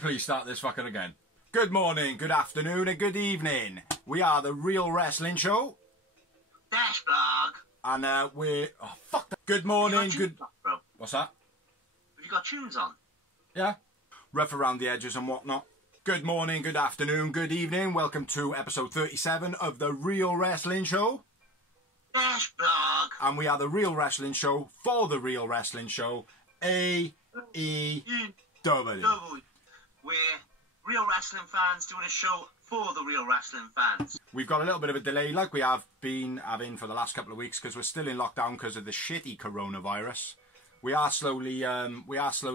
please start this fucker again? Good morning, good afternoon, and good evening. We are the Real Wrestling Show. Dash blog. And we're... Oh, fuck that. Good morning, good... On, bro? What's that? Have you got tunes on? Yeah. Rough around the edges and whatnot. Good morning, good afternoon, good evening. Welcome to episode 37 of the Real Wrestling Show. Dash blog. And we are the Real Wrestling Show for the Real Wrestling Show. AEW. We're real wrestling fans doing a show for the real wrestling fans. We've got a little bit of a delay like we have been having for the last couple of weeks because we're still in lockdown because of the shitty coronavirus. We are slowly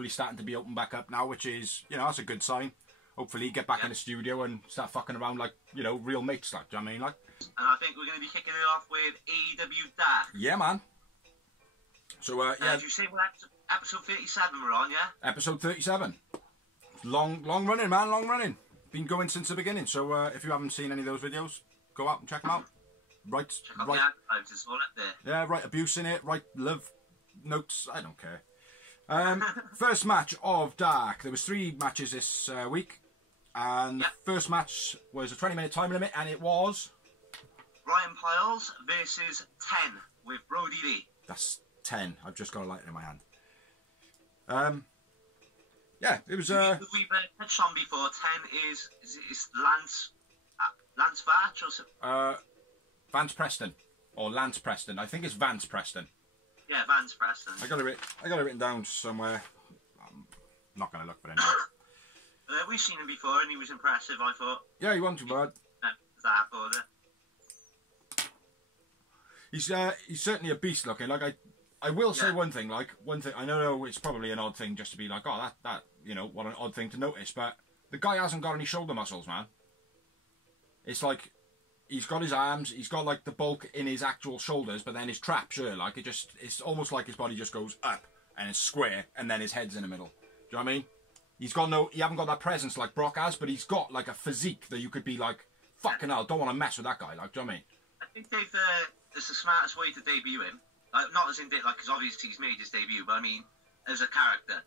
starting to be open back up now, which is, you know, that's a good sign. Hopefully get back in the studio and start fucking around like, you know, real mates, like, do you know what I mean? Like. And I think we're going to be kicking it off with AEW Dark. Yeah, man. So, yeah. Did you say what episode 37 we're on, yeah? Episode 37. Long running, man, long running. Been going since the beginning, so if you haven't seen any of those videos, go out and check them out. Check out the archives, it's all up there. Yeah, write abuse in it, write love notes, I don't care. First match of Dark. There was 3 matches this week, and the first match was a 20-minute time limit, and it was... Ryan Piles versus 10 with Brody Lee. That's 10. I've just got a lighter in my hand. Yeah, it was... We've touched on before. 10 is Lance Vatch or something? Vance Preston. Or Lance Preston. I think it's Vance Preston. Yeah, Vance Preston. I got it written down somewhere. I'm not going to look for it now. We've seen him before and he was impressive, I thought. Yeah, he wasn't too bad. Dark Order. He's certainly a beast looking. Like, I will say one thing, I know it's probably an odd thing just to be like, oh, that, you know, what an odd thing to notice, but the guy hasn't got any shoulder muscles, man. It's like, he's got his arms, he's got, like, the bulk in his actual shoulders, but then his traps, like, it's almost like his body just goes up, and it's square, and then his head's in the middle. Do you know what I mean? He hasn't got that presence like Brock has, but he's got, like, a physique that you could be like, fucking hell, don't want to mess with that guy, like, do you know what I mean? I think it's the smartest way to debut him. Not as in, like, because obviously he's made his debut, but I mean, as a character.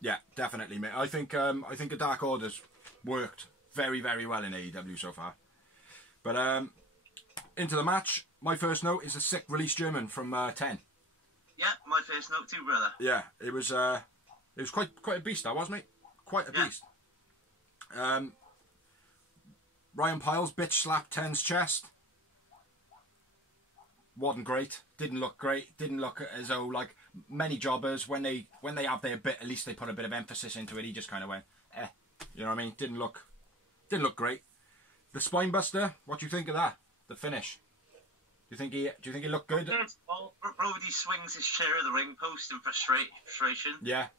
Yeah, definitely, mate. I think the Dark Order's worked very, very well in AEW so far. But into the match, my first note is a sick release German from 10. Yeah, my first note too, brother. Yeah, it was quite a beast, that was, mate. Quite a beast. Ryan Piles bitch slapped 10's chest. Wasn't great. Didn't look great. Didn't look as though, like, many jobbers, when they have their bit, at least they put a bit of emphasis into it. He just kind of went, eh. You know what I mean? Didn't look great. The spine buster, what do you think of that? The finish. Do you think he looked good? Brody swings his chair at the ring post in frustration. Yeah.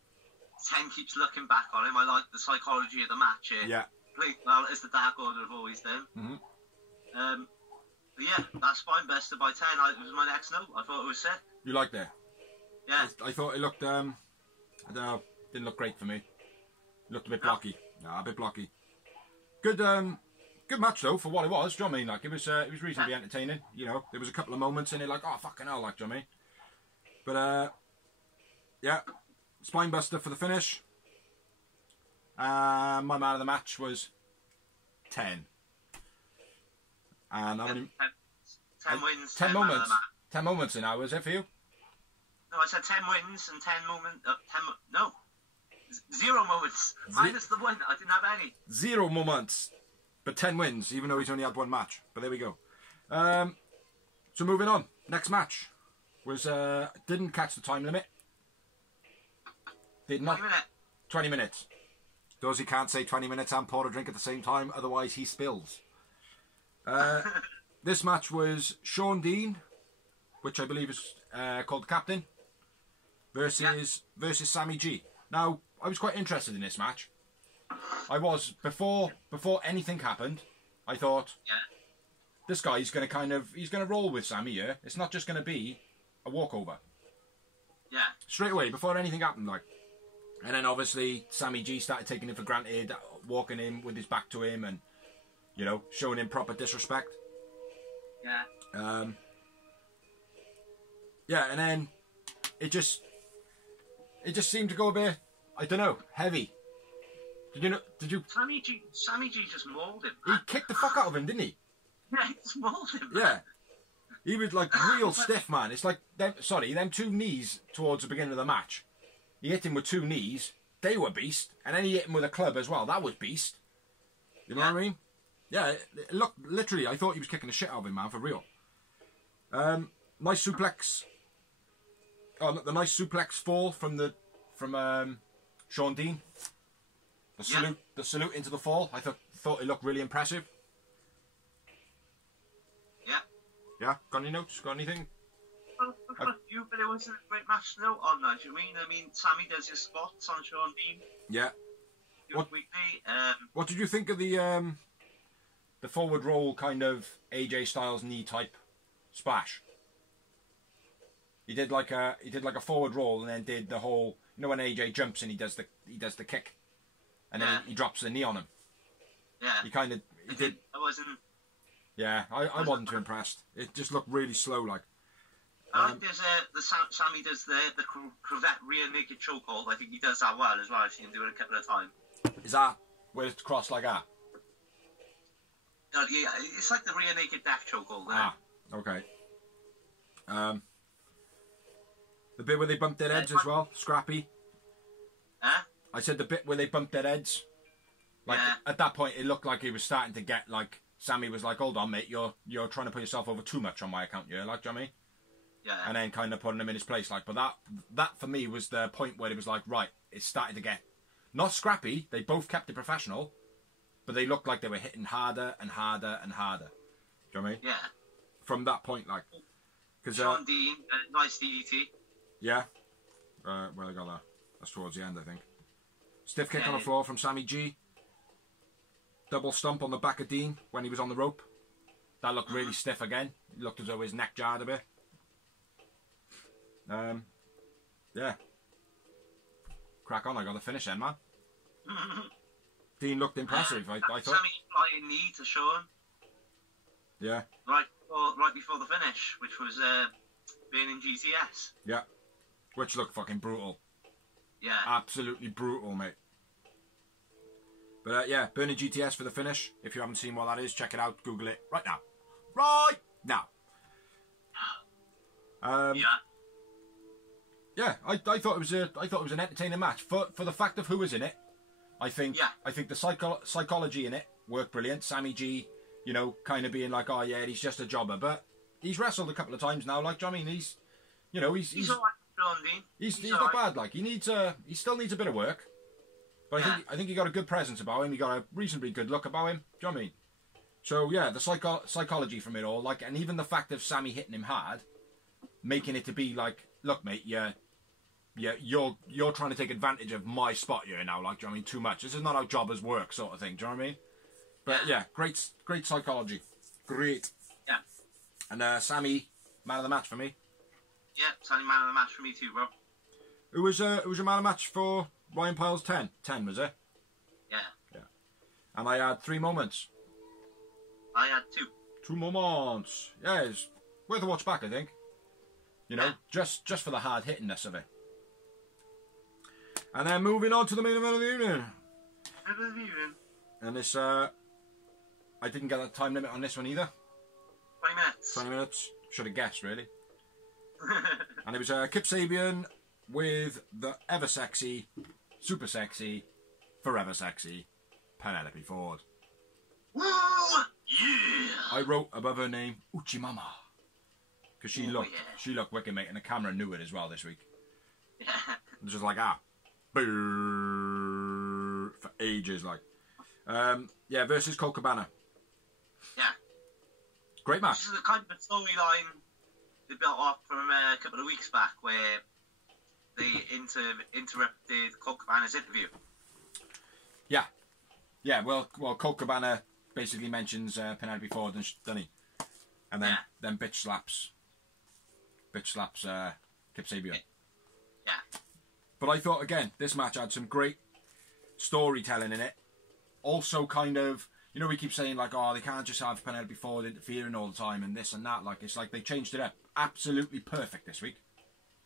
10 keeps looking back on him. I like the psychology of the match here. Yeah. Played well, as the Dark Order have always done. Mm-hmm. But yeah, that spine buster by 10 was my next note. I thought it was sick. You liked it? Yeah. I thought it looked, I don't know, didn't look great for me. Looked a bit blocky. Nah, a bit blocky. Good match though, for what it was, do you know what I mean? Like, it was reasonably entertaining, you know. There was a couple of moments in it like, oh, fucking hell, like, do you know what I mean? But, yeah, spine buster for the finish. My man of the match was 10. And how many? 10 wins. 10 moments. 10 moments in now, was it for you? No, I said 10 wins and 10 moments. 0 moments. Minus the 1. I didn't have any. 0 moments. But 10 wins, even though he's only had 1 match. But there we go. So moving on. Next match was, didn't catch the time limit. Did not. 20 minutes. Those who can't say 20 minutes and pour a drink at the same time, otherwise he spills. This match was Sean Dean, which I believe is called the Captain, versus Sammy G. Now, I was quite interested in this match. I was before anything happened. I thought, this guy's going to he's going to roll with Sammy here. It's not just going to be a walkover. Yeah. Straight away before anything happened, like. And then obviously Sammy G started taking him for granted, walking in with his back to him, and you know, showing him proper disrespect. Yeah. Yeah, and then it just seemed to go a bit, I don't know, heavy. Did you? Sammy G just mauled him. He kicked the fuck out of him, didn't he? Yeah, he just mauled him. Yeah. He was like real stiff, man. It's like them two knees towards the beginning of the match. He hit him with two knees. They were beast, and then he hit him with a club as well. That was beast. You know what I mean? Yeah. Look, literally, I thought he was kicking the shit out of him, man, for real. Nice suplex. Oh, look, the nice suplex fall from Sean Dean. The salute into the fall. I thought it looked really impressive. Yeah. Yeah. Got any notes? Got anything? Well, I've got a few, but it wasn't a great match to note on that. Do you mean? I mean, Sammy does his spots on Sean Dean. Yeah. Weekly. What did you think of the forward roll kind of AJ Styles knee type splash? He did like a forward roll and then did the whole. You know when AJ jumps and he does the kick, and then he drops the knee on him. Yeah. He did. I wasn't. Yeah, I wasn't too impressed. It just looked really slow, like. I think there's Sammy does the cravette rear naked chokehold. I think he does that well as well. I've seen him do it a couple of times. Is that where it's crossed like that? Yeah, it's like the rear naked death chokehold. Okay. The bit where they bumped their heads as well, scrappy. Huh? I said the bit where they bumped their heads. Like at that point, it looked like he was starting to get like Sammy was like, "Hold on, mate, you're trying to put yourself over too much on my account, yeah, like, do you know what I mean?" Yeah. And then kind of putting him in his place, like. But that for me was the point where it was like, right, it started to get not scrappy. They both kept it professional, but they looked like they were hitting harder and harder and harder. Do you know what I mean? Yeah. From that point, like, because Sean Dean, nice DDT. Yeah. Well, I got that. That's towards the end, I think. Stiff kick on the floor from Sammy G. Double stump on the back of Dean when he was on the rope. That looked really stiff again. It looked as though his neck jarred a bit. Yeah. Crack on, I got the finish then, man. Dean looked impressive, I thought. Sammy flying knee to Sean. Yeah. Right before the finish, which was being in GTS. Yeah. Which looked fucking brutal. Yeah. Absolutely brutal, mate. But yeah, Burning GTS for the finish. If you haven't seen what that is, check it out. Google it right now. Right now. Yeah, I thought it was an entertaining match for the fact of who was in it. I think the psychology in it worked brilliant. Sammy G, you know, kind of being like, oh yeah, he's just a jobber, but he's wrestled a couple of times now. Like, I mean, he's all right, Sean Dean. He's not bad. Like, he still needs a bit of work, but I think he got a good presence about him. He got a reasonably good look about him. Do you know what I mean? So yeah, the psychology from it all, like, and even the fact of Sammy hitting him hard, making it to be like, look, mate, you're trying to take advantage of my spot here now, like, do you know what I mean? Too much. This is not how jobbers work, sort of thing. Do you know what I mean? But yeah, great psychology, great. Yeah. And Sammy, man of the match for me. Yeah, Sammy, man of the match for me too, bro. It was a man of the match for Ryan Pyle's 10. 10 was it? Yeah. Yeah. And I had 3 moments. I had 2. 2 moments. Yeah, it's worth a watch back, I think. You know, just for the hard hittingness of it. And then moving on to the main event of the evening. And this, I didn't get a time limit on this one either. 20 minutes. 20 minutes. Should have guessed, really. And it was Kip Sabian with the ever sexy, super sexy, forever sexy Penelope Ford. Woo! Yeah! I wrote above her name Uchimama because she looked wicked, mate, and the camera knew it as well this week. Yeah. It was just like for ages, like. Yeah, versus Colt Cabana. Yeah. Great match. This is the kind of storyline they built up from a couple of weeks back where they interrupted Colt Cabana's interview. Yeah. Yeah, well, Colt Cabana basically mentions Penelope Ford, doesn't he? And then bitch slaps Kip Sabian. Yeah. But I thought, again, this match had some great storytelling in it. Also kind of, you know, we keep saying like, oh, they can't just have Penelope Ford interfering all the time and this and that. Like, it's like they changed it up. Absolutely perfect this week.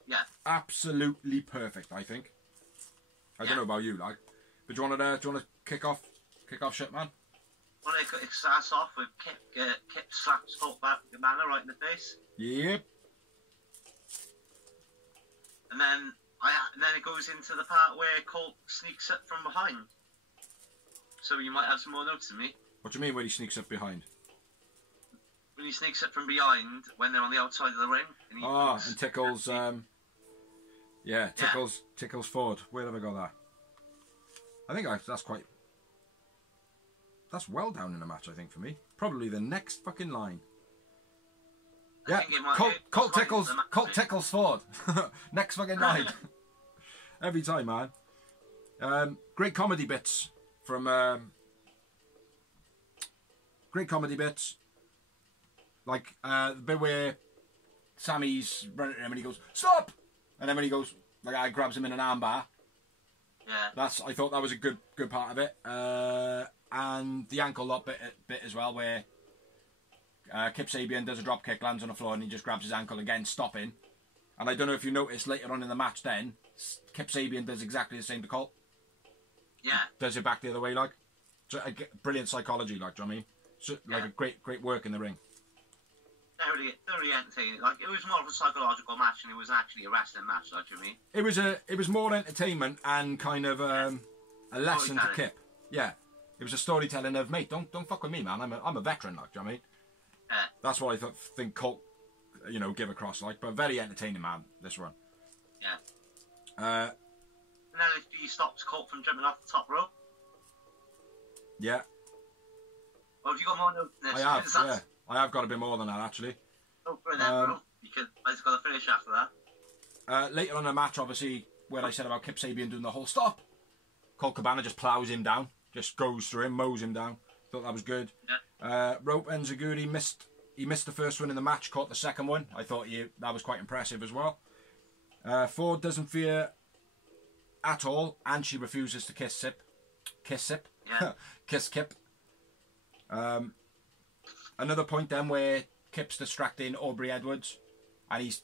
Yeah. Absolutely perfect, I think. I don't know about you, like. But do you want to kick off shit, man? Well, it starts off with Kip slaps Colt Cabana right in the face. Yep. And then it goes into the part where Colt sneaks up from behind. So you might have some more notes than me. What do you mean when he sneaks up behind? When he sneaks up from behind, when they're on the outside of the ring. And tickles, tickles Ford. Where have I got that? I think that's well down in the match, I think, for me. Probably the next fucking line. Yeah, Colt tickles Ford. Next fucking line. Every time, man. Great comedy bits from... Like, the bit where Sammy's running at him and he goes, stop! And then when he goes, the guy grabs him in an armbar. Yeah. I thought that was a good part of it. And the ankle lock bit as well, where Kip Sabian does a drop kick, lands on the floor, and he just grabs his ankle again, stopping. And I don't know if you noticed later on in the match then, Kip Sabian does exactly the same to Colt. Yeah. Does it back the other way, like. So, brilliant psychology, like, do you know what I mean? So, like, a great work in the ring. Very entertaining. Like, it was more of a psychological match, and it was actually a wrestling match. Like, you mean? It was more entertainment and kind of a lesson to Kip. Yeah, it was a storytelling of, mate, don't fuck with me, man. I'm a veteran, like, do you know what I mean? Yeah. That's what I think Colt, give across, like, but very entertaining, man. This run. Yeah. And then he stops Colt from jumping off the top rope. Yeah. Well, have you got more notes than this? I have got a bit more than that, actually. Go for it then, bro. Because I just got to finish after that. Later on in the match, obviously, where I said about Kip Sabian doing the whole stop, Colt Cabana just plows him down, just goes through him, mows him down. Thought that was good. Yeah. Rope and Zaguri missed the first one in the match, caught the second one. I thought that was quite impressive as well. Ford doesn't fear at all, and she refuses to kiss Sip. Yeah. Kiss Kip. Another point then where Kip's distracting Aubrey Edwards, and he's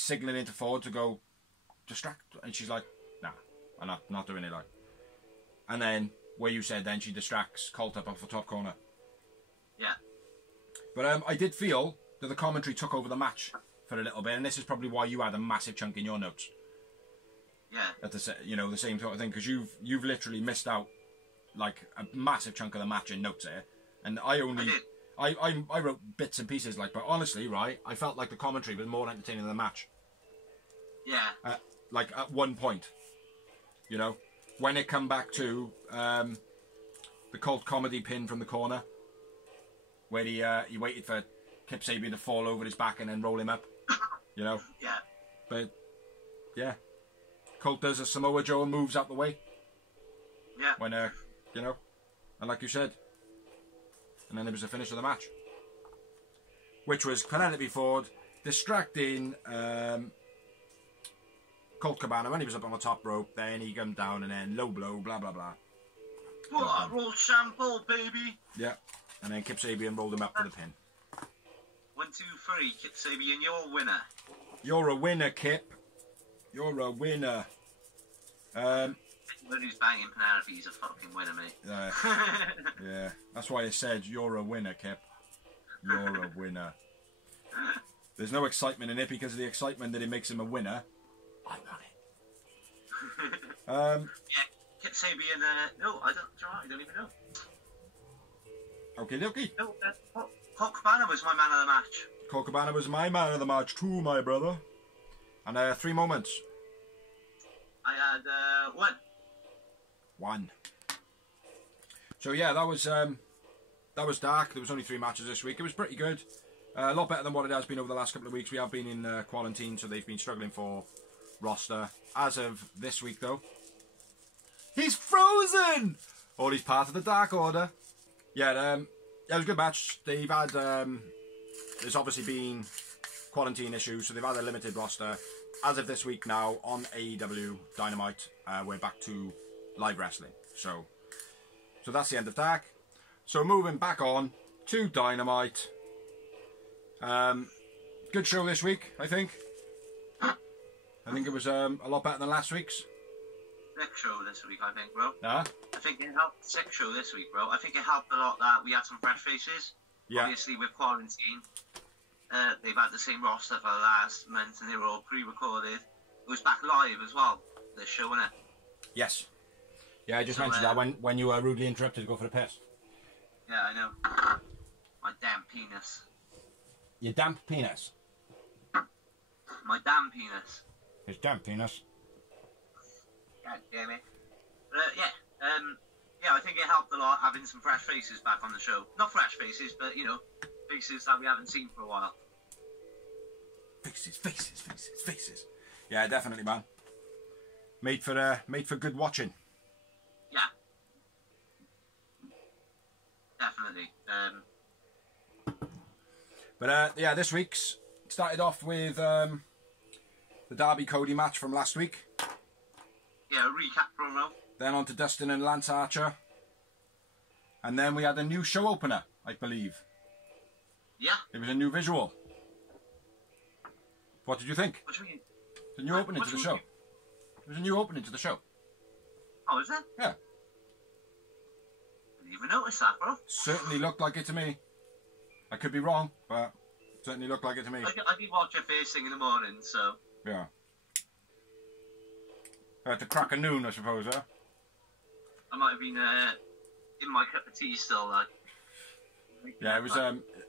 signalling into Ford to go distract, and she's like, nah, I'm not doing it, like. And then where you said then she distracts Colt up off the top corner. Yeah. But I did feel that the commentary took over the match for a little bit, and this is probably why you had a massive chunk in your notes. Yeah. At the same sort of thing, because you've literally missed out like a massive chunk of the match in notes here, and I wrote bits and pieces, like, but honestly, right, I felt like the commentary was more entertaining than the match. Yeah. Like at one point, when it come back to the Colt comedy pin from the corner, where he waited for Kip Sabian to fall over his back and then roll him up, Yeah. But yeah, Colt does a Samoa Joe and moves out the way. Yeah. When and like you said. And then there was the finish of the match, which was Penelope Ford distracting Colt Cabana when he was up on the top rope. Then he come down and then low blow, blah blah blah. Roll shampoo, baby. Yeah, and then Kip Sabian rolled him up for the pin. 1, 2, 3, Kip Sabian, you're a winner. You're a winner, Kip. You're a winner. Anyone who's banging Penelope's a fucking winner, mate. Yeah, that's why I said you're a winner, Kip. You're a winner. There's no excitement in it because of the excitement that it makes him a winner. I want it. Yeah, Kip Sabian. No, I don't even know. Okay, dokie. No, Colt Cabana was my man of the match. Colt Cabana was my man of the match too, my brother. And 3 moments. I had 1. 1. So yeah, that was dark. There was only 3 matches this week. It was pretty good. A lot better than what it has been over the last couple of weeks. We have been in quarantine, so they've been struggling for roster. As of this week, though, he's frozen! Or he's part of the Dark Order. Yeah, it was a good match. They've had... there's obviously been quarantine issues, so they've had a limited roster. As of this week now, on AEW Dynamite, we're back to live wrestling. So that's the end of Dark. So moving back on to Dynamite. Good show this week, I think. I think it was a lot better than last week's. Sick show this week, I think, bro. Huh? I think it helped. Sick show this week, bro. I think it helped a lot that we had some fresh faces. Yeah. Obviously, with quarantine, they've had the same roster for the last month, and they were all pre-recorded. It was back live as well, this show, wasn't it? Yes. Yeah, I just mentioned that when you were rudely interrupted to go for the piss. Yeah, I know. My damn penis. Your damp penis. My damn penis. His damp penis. God damn it. Yeah, I think it helped a lot having some fresh faces back on the show. Not fresh faces, but, you know, faces that we haven't seen for a while. Faces. Yeah, definitely, man. Made for good watching. Yeah. Definitely. But yeah, this week's started off with the Darby Cody match from last week. Yeah, a recap promo. Then on to Dustin and Lance Archer. And then we had a new show opener, I believe. Yeah. It was a new visual. What did you think? What do you mean? It's a new opening to the show. It was a new opening to the show. Oh, is it? Yeah. Didn't even notice that, bro. Certainly looked like it to me. I could be wrong, but certainly looked like it to me. I did watch it first thing in the morning, so... Yeah. At the crack of noon, I suppose, huh? I might have been in my cup of tea still, like. Yeah, it was.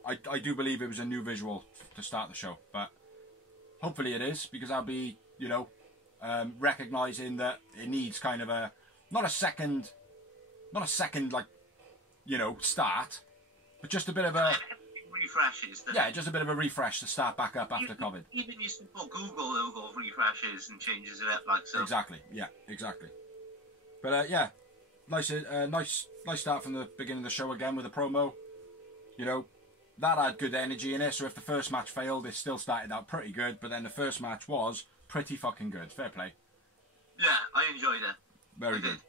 I do believe it was a new visual to start the show, but hopefully it is, because I'll be, you know, recognising that it needs kind of a not a second like, you know, start, but just a bit of a refreshes. Yeah, just a bit of a refresh to start back up after COVID. Even your simple Google logo refreshes and changes it up like so. Exactly. Yeah, exactly. But yeah, nice start from the beginning of the show again with a promo. You know, that had good energy in it. So if the first match failed, it still started out pretty good. But then the first match was pretty fucking good. Fair play. Yeah, I enjoyed it. Very good.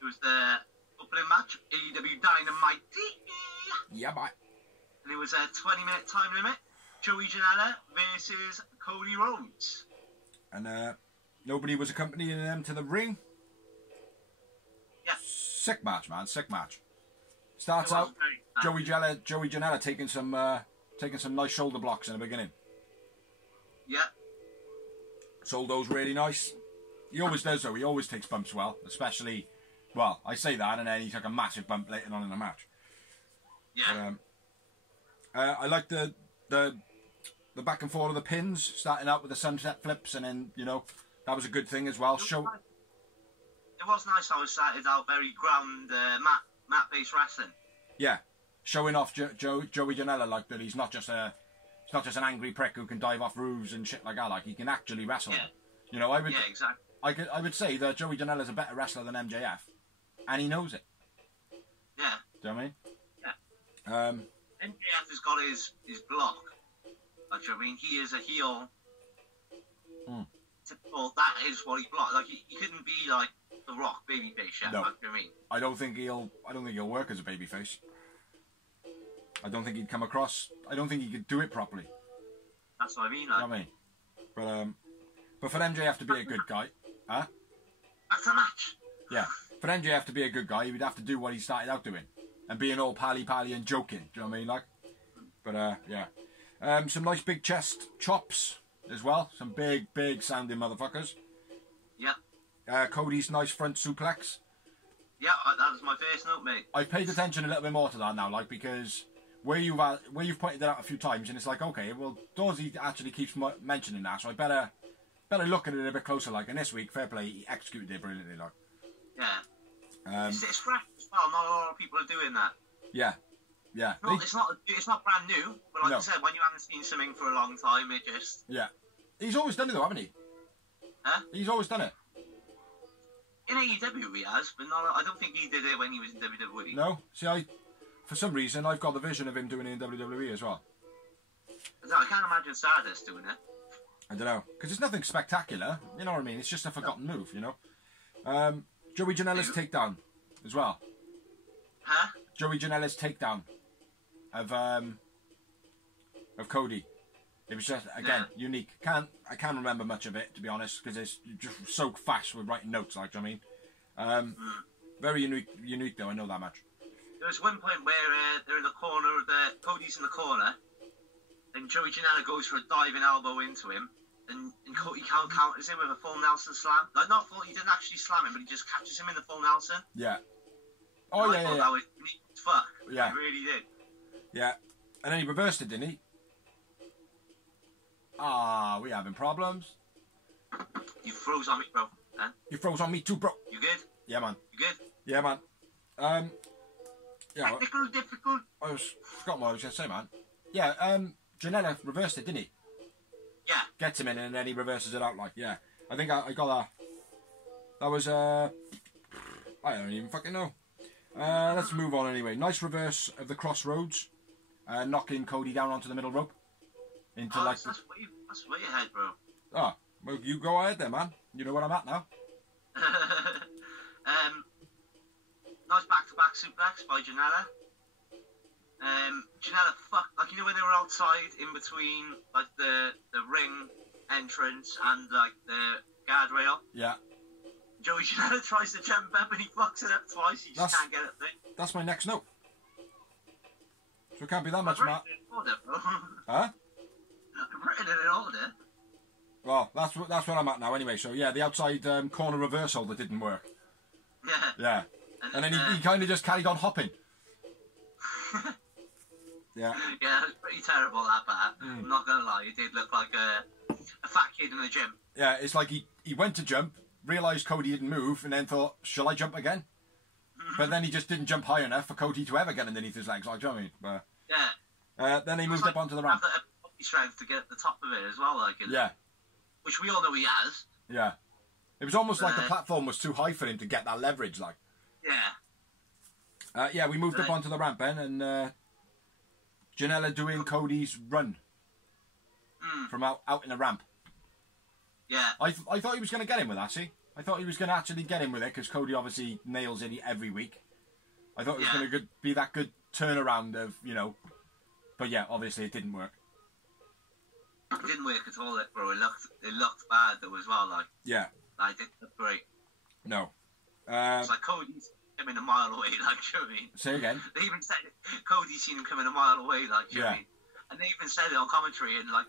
It was the opening match, AEW Dynamite. Yeah, bye. And it was a 20-minute time limit. Joey Janela versus Cody Rhodes. And nobody was accompanying them to the ring. Yeah. Sick match, man. Sick match. Starts out Joey Janela taking some nice shoulder blocks in the beginning. Yeah. Sold those really nice. He always does though. He always takes bumps well, especially. Well, I say that, and then he took a massive bump later on in the match. Yeah. But, I like the back and forth of the pins, starting out with the sunset flips, and then, you know, that was a good thing as well. It was nice how it started out very ground mat-based wrestling. Yeah, showing off Joey Janela, like that he's not just an angry prick who can dive off roofs and shit like that. Like, he can actually wrestle. Yeah. You know, Yeah, exactly. I would say that Joey Janela's a better wrestler than MJF, and he knows it. Yeah. Do you know what I mean? Yeah. MJF has got his block. Like, I mean, he is a heel. Well, that is what he blocked. Like, he couldn't be like the Rock babyface yet. No. Like, I mean, I don't think he'll work as a babyface. I don't think he'd come across. I don't think he could do it properly. That's what I mean. You know what I mean? But for MJF to be a good guy, huh? That's a match. Yeah. For MJF to be a good guy, he would have to do what he started out doing, and being all pally and joking. Do you know what I mean? Like, but yeah. Some nice big chest chops as well. Some big sounding motherfuckers. Yeah. Cody's nice front suplex. Yeah, that was my first note, mate. I've paid attention a little bit more to that now, like, because where you've pointed that out a few times, and it's like, okay, well, Dorsey actually keeps mentioning that, so I better look at it a bit closer, like. And this week, fair play, he executed it brilliantly, like. Yeah. It's fresh as well. Not a lot of people are doing that. Yeah. Yeah. It's not brand new, but like I said, when you haven't seen something for a long time, it just... Yeah. He's always done it though, haven't he? Huh? He's always done it. In AEW he has, but I don't think he did it when he was in WWE. No? See, for some reason, I've got the vision of him doing it in WWE as well. I can't imagine Stardust doing it. I don't know. Because it's nothing spectacular, you know what I mean? It's just a forgotten move, you know? Joey Janela's takedown as well. Huh? Joey Janela's takedown of Cody. It was just, again, unique. I can't remember much of it, to be honest, because it's just so fast with writing notes, like, do you know what I mean? Very unique though, I know that much. There was one point where they're in the corner, Cody's in the corner, and Joey Janela goes for a diving elbow into him, and Cody counters him with a full Nelson slam. Like, not full, he didn't actually slam him, but he just catches him in the full Nelson. Yeah. Oh, yeah, that was unique as fuck. Yeah. He really did. Yeah. And then he reversed it, didn't he? We having problems. You froze on me, bro. Huh? You froze on me too, bro. You good? Yeah, man. You good? Yeah, man. Yeah. Technical difficult. I forgot what I was going to say, man. Yeah, Janela reversed it, didn't he? Yeah. Gets him in and then he reverses it out, like, yeah. I think I got that. That was, I don't even fucking know. Let's move on anyway. Nice reverse of the crossroads. Knocking Cody down onto the middle rope. Into that's way ahead, bro. Oh, well, you go ahead then, man. You know where I'm at now. Nice back-to-back suplex by Janela. Janela fucked, like, you know when they were outside in between, like, the ring entrance and, like, the guardrail? Yeah. Joey Janela tries to jump up and he fucks it up twice. He just can't get it there. That's my next note. So it can't be that much, Matt. Huh? I've written it in order. Well, that's where I'm at now anyway. So yeah, the outside corner reversal that didn't work. Yeah. Yeah. And then he kind of just carried on hopping. Yeah. Yeah, it was pretty terrible, that part. I'm not going to lie, it did look like a fat kid in the gym. Yeah, it's like he went to jump, realised Cody didn't move, and then thought, shall I jump again? But then he just didn't jump high enough for Cody to ever get underneath his legs, like, do you know what I mean? But, yeah. Then he moved up onto the ramp. Strength to get at the top of it as well, like, yeah. Which we all know he has. Yeah. It was almost like the platform was too high for him to get that leverage, like. Yeah. Yeah, we moved up onto the ramp then, and Janela doing Cody's run from out in the ramp. Yeah. I thought he was going to get him with that, see? I thought he was going to actually get him with it, because Cody obviously nails it every week. I thought it was going to be that good turnaround of, you know. But yeah, obviously it didn't work. It didn't work at all, bro. It looked bad though as well, like. Yeah. Like, it didn't look great. No. It's like Cody's coming a mile away, like, you know what I mean? Say again? They even said Cody's seen him coming a mile away, like, you know what I mean? And they even said it on commentary, and like,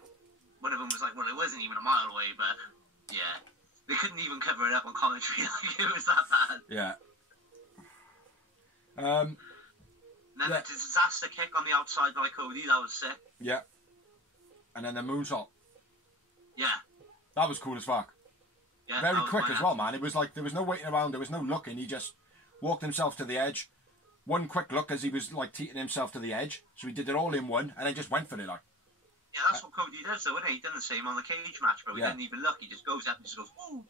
one of them was like, well, it wasn't even a mile away, but yeah. They couldn't even cover it up on commentary, like, it was that bad. Yeah. And then the disaster kick on the outside by Cody, that was sick. Yeah. And then the moonsault. Yeah. That was cool as fuck. Yeah, very quick as well, man. It was like, there was no waiting around, there was no looking. He just walked himself to the edge. One quick look as he was like teeting himself to the edge. So he did it all in one, and then just went for it, like. Yeah, that's what Cody does, though, isn't he? He done the same on the cage match, but he didn't even look. He just goes up and just goes, ooh.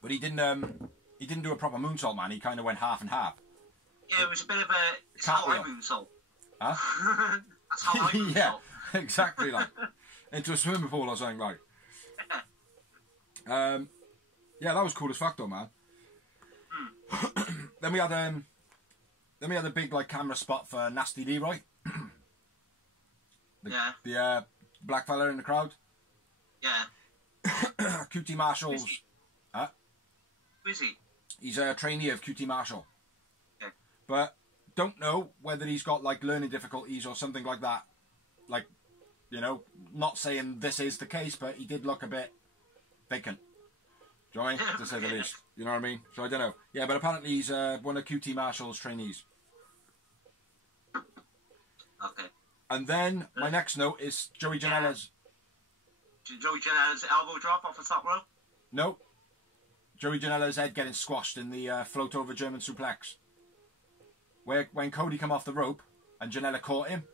But he didn't do a proper moonsault, man. He kind of went half and half. Yeah, it was a bit of a. It's how I moonsault. Huh? That's how I moonsault. Yeah, exactly, like into a swimming pool or something, like. Yeah, that was cool as fuck, though, man. Then we had a big like camera spot for Nasty Leroy. The black fella in the crowd. Yeah. QT Marshall's. Huh? Who is he? He's a trainee of QT Marshall. Okay. But don't know whether he's got like learning difficulties or something like that. Like, you know, not saying this is the case, but he did look a bit vacant. Do you know what I mean? To say the least. You know what I mean? So I don't know. Yeah, but apparently he's one of QT Marshall's trainees. Okay. And then my next note is Joey Janela's. Joey Janela's elbow drop off the top rope? No. Joey Janela's head getting squashed in the float over German suplex. Where when Cody come off the rope and Janela caught him,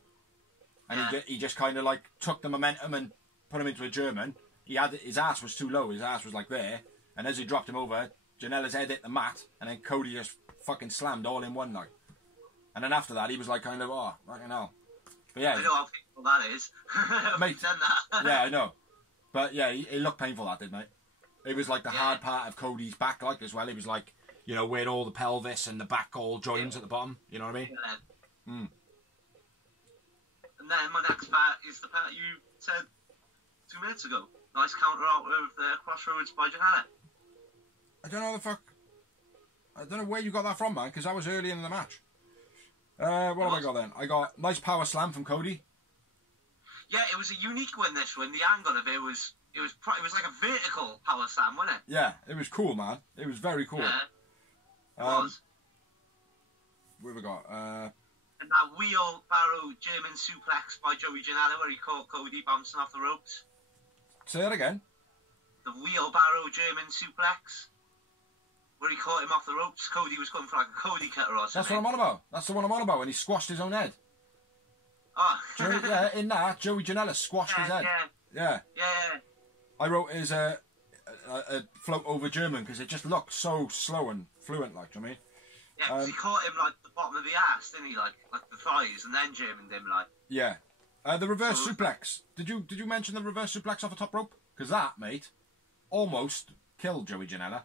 and he just kind of like took the momentum and put him into a German. His ass was too low. His ass was like there, and as he dropped him over, Janela's head hit the mat, and then Cody just fucking slammed all in one night. And then after that, he was like kind of fucking hell. But yeah, I know how painful that is. Mate, done that. Yeah, I know. But yeah, it looked painful, that did, mate. It was like the hard part of Cody's back, like, as well. It was like, you know, where all the pelvis and the back all joins at the bottom. You know what I mean? Yeah. And And then my next part is the part you said 2 minutes ago. Nice counter out of the Crossroads by Janela. I don't know where you got that from, man, because that was early in the match. What have I got then? I got nice power slam from Cody. Yeah, it was a unique one, this one. The angle of it was like a vertical power slam, wasn't it? Yeah, it was cool, man. It was very cool. Yeah, it was. What have we got? And that wheelbarrow German suplex by Joey Janela where he caught Cody bouncing off the ropes. Say that again. The wheelbarrow German suplex where he caught him off the ropes. Cody was going for like a Cody cutter or something. That's what I'm on about. That's the one I'm on about when he squashed his own head. Oh. In that, Joey Janela squashed his head. Yeah. I wrote his a float over German because it just looked so slow and fluent, like, do you know what I mean? Yeah, because he caught him like the bottom of the ass, didn't he? Like the thighs, and then Germaned him like. Yeah. The reverse suplex. Did you mention the reverse suplex off the top rope? Because that, mate, almost killed Joey Janela.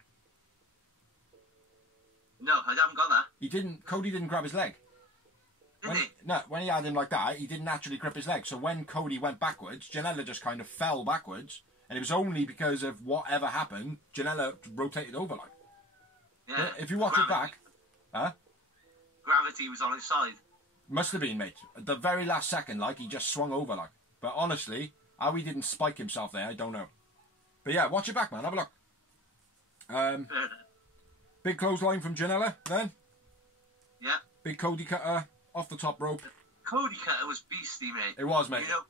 No, I haven't got that. Cody didn't grab his leg. When he had him like that, he didn't actually grip his leg. So when Cody went backwards, Janela just kind of fell backwards. And it was only because of whatever happened, Janela rotated over like. Yeah. If you watch it back... Huh? Gravity was on his side. Must have been, mate. At the very last second, like, he just swung over, like. But honestly, how he didn't spike himself there, I don't know. But yeah, watch it back, man. Have a look. Big clothesline from Janela, then. Yeah. Big Cody cutter off the top rope. Cody cutter was beastie, mate. It was, mate. You know,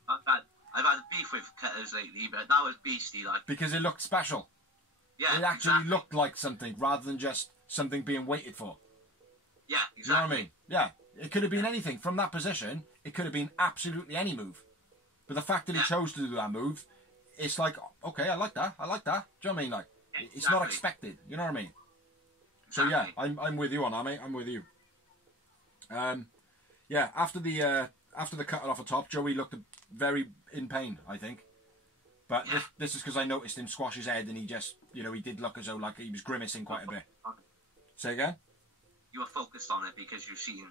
I've had beef with cutters lately, but that was beastie, like. Because it looked special. Yeah, it actually looked like something, rather than just something being waited for. Yeah, exactly. You know what I mean? Yeah. It could have been anything. From that position, it could have been absolutely any move. But the fact that he chose to do that move, it's like, okay, I like that. Do you know what I mean? Like, it's not expected. You know what I mean? Exactly. So yeah, I'm with you on that, mate. I'm with you. Yeah, after the cut off the top, Joey looked very in pain, I think. But this is because I noticed him squash his head, and he just, he did look as though like he was grimacing quite a bit. Say again? You were focused on it because you've seen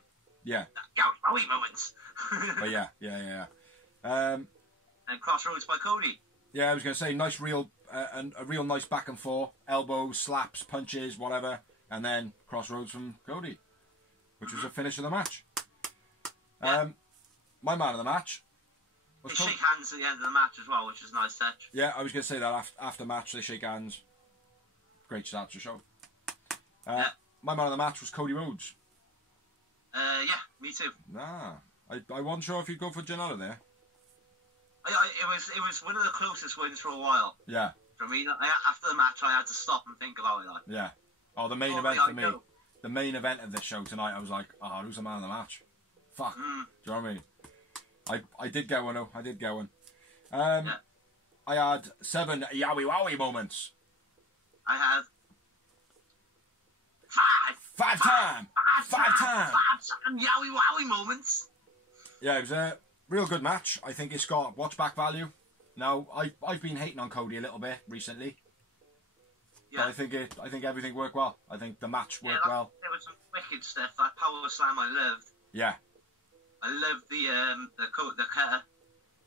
Wowie moments. But yeah. And Crossroads by Cody. Yeah, I was going to say nice and a real nice back and forth, elbows, slaps, punches, whatever, and then Crossroads from Cody, which was the finish of the match. My man of the match. They shake hands at the end of the match as well, which is a nice touch. Yeah, I was going to say that after match they shake hands. Great start to the show. My man of the match was Cody Rhodes. Yeah, me too. Nah, I wasn't sure if you'd go for Janela there. It was one of the closest wins for a while. Yeah. For me, after the match, I had to stop and think about it. Like. Yeah. Oh, the main event for me. The main event of this show tonight, I was like, oh, who's the man of the match? Fuck. Do you know what I mean? I did get one, though. I did get one. I had 7 yowie wowie moments. I had 5 time yowie wowie moments. Yeah, it was a real good match. I think it's got watch back value. Now, I've been hating on Cody a little bit recently. Yeah. But I think everything worked well. I think the match worked well. There was some wicked stuff. That power slam I loved. Yeah. I loved the cutter.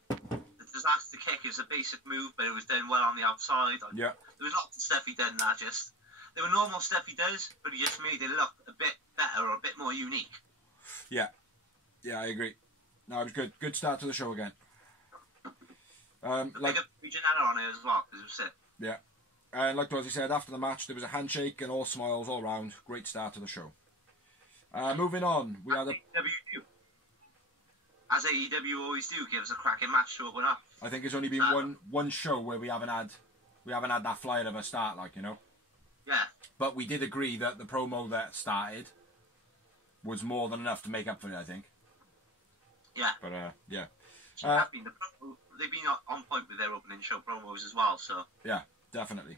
The disaster kick is a basic move, but it was done well on the outside. Yeah. There was lots of stuff he did in that. There were normal stuff he does, but he just made it look a bit better or a bit more unique. Yeah. Yeah, I agree. No, it was good. Good start to the show again. Like a Janela on it as well, because it was sick. Yeah. And like Dozzy said, after the match, there was a handshake and all smiles all round. Great start to the show. Moving on, we had as AEW always do, gives a cracking match to open up. I think it's only been one show where we haven't had that flyer of a start, like, Yeah. But we did agree that the promo that started was more than enough to make up for it, I think. Yeah. But yeah. They've been on point with their opening show promos as well, so. Yeah, definitely.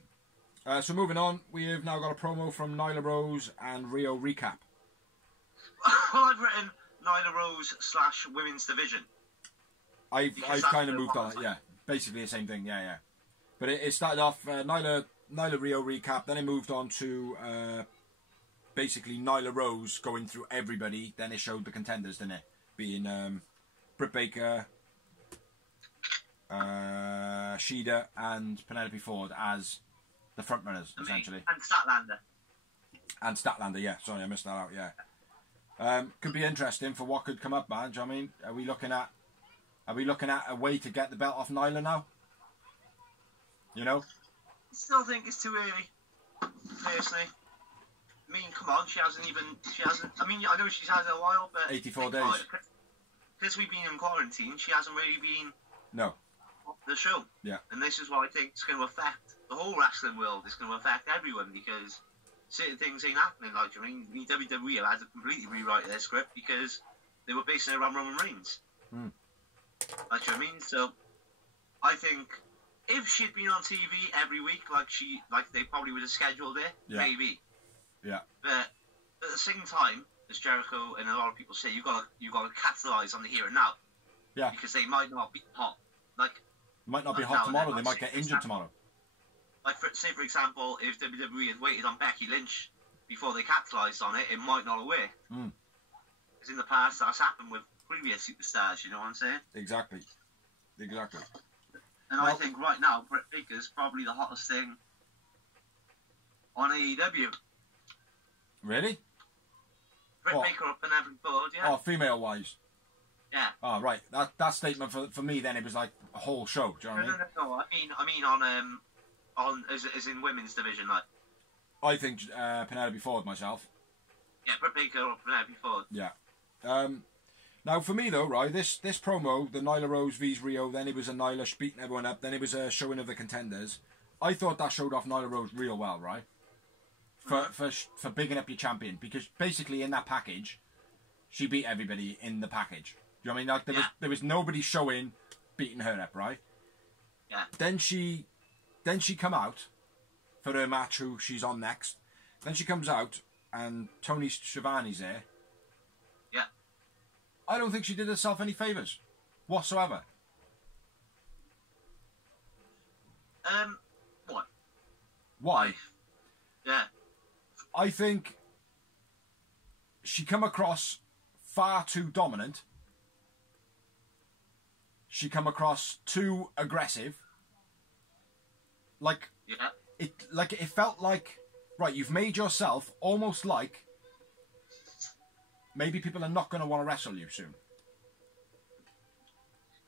So moving on, we have now got a promo from Nyla Rose and Rio Recap. Well, I've written Nyla Rose / Women's Division. I've kind of moved on. Yeah, basically the same thing. Yeah. But it started off Nyla Rio Recap, then it moved on to basically Nyla Rose going through everybody. Then it showed the contenders, didn't it? Being Britt Baker, Shida, and Penelope Ford as the front runners, essentially. And Statlander. And Statlander, yeah. Sorry, I missed that out, yeah. Could be interesting for what could come up, man. Do you know what I mean? Are we looking at a way to get the belt off Nyla now? You know? I still think it's too early, personally. I mean, come on, she hasn't, I mean, I know she's had it a while, but... 84 days. Because we've been in quarantine, she hasn't really been... No. ...off the show. Yeah. And this is what I think is going to affect the whole wrestling world. It's going to affect everyone, because certain things ain't happening. Like, I mean, WWE have had to completely rewrite their script because they were basing it around Roman Reigns. Mm. Like, you know what I mean? So, I think... if she'd been on TV every week, like they probably would have scheduled it, maybe. Yeah. But at the same time, as Jericho and a lot of people say, you got to capitalise on the here and now. Yeah. Because they might not be hot. Like, might not be hot tomorrow. They might get injured tomorrow. Like, say for example, if WWE had waited on Becky Lynch before they capitalised on it, it might not have worked. Because in the past, that's happened with previous superstars. You know what I'm saying? Exactly. And I think right now, Britt Baker's probably the hottest thing on AEW. Really? Britt Baker up and every board, yeah. Oh, female-wise? Yeah. Oh, right. That statement for me, then, it was like a whole show. Do you know what I mean? No. I mean on as in women's division, like. I think Penelope Ford, myself. Yeah, Britt Baker or Penelope Ford. Yeah. Now, for me, though, right, this promo, the Nyla Rose vs Rio, then it was a Nyla beating everyone up, then it was a showing of the contenders. I thought that showed off Nyla Rose real well, right? For bigging up your champion, because basically in that package, she beat everybody in the package. Do you know what I mean? Like there was nobody showing beating her up, right? Yeah. Then she come out for her match, who she's on next. Then she comes out and Tony Schiavone's there. Yeah. I don't think she did herself any favours whatsoever. What? Why? Yeah. I think she come across far too dominant. She come across too aggressive. Like it felt like, right, you've made yourself almost like maybe people are not going to want to wrestle you soon.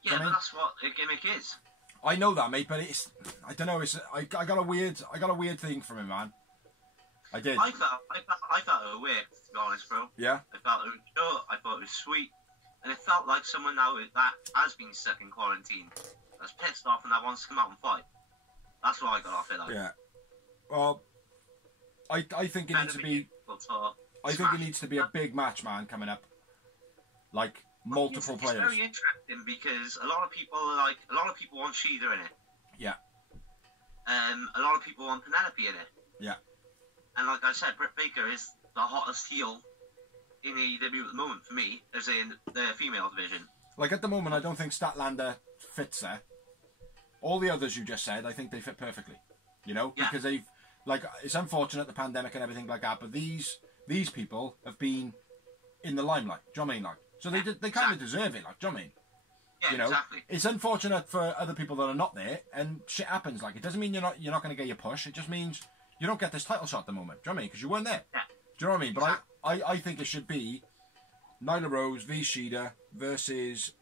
Yeah, but that's what a gimmick is. I know that, mate, but I don't know. I got a weird thing from him, man. I did. I felt it was weird, to be honest, bro. Yeah. I felt it was short. I thought it was sweet, and it felt like someone now that has been stuck in quarantine, that's pissed off and that wants to come out and fight. That's what I got off it. Like. Yeah. Well, I think it needs to be. I think it needs to be a big match, man, coming up. Like multiple players. It's very interesting because a lot of people want Shida in it. Yeah. A lot of people want Penelope in it. Yeah. And like I said, Britt Baker is the hottest heel in AEW at the moment for me, as in the female division. Like at the moment, I don't think Statlander fits there. All the others you just said, I think they fit perfectly. You know, because they've it's unfortunate the pandemic and everything like that, but these people have been in the limelight. Do you know what I mean? Like, so they kind of deserve it. Like, do you know what I mean? Yeah, you know, exactly. It's unfortunate for other people that are not there, and shit happens. Like, it doesn't mean you're not going to get your push. It just means you don't get this title shot at the moment. Do you know what I mean? Because you weren't there. Yeah. Do you know what I mean? But I think it should be Nyla Rose v Shida versus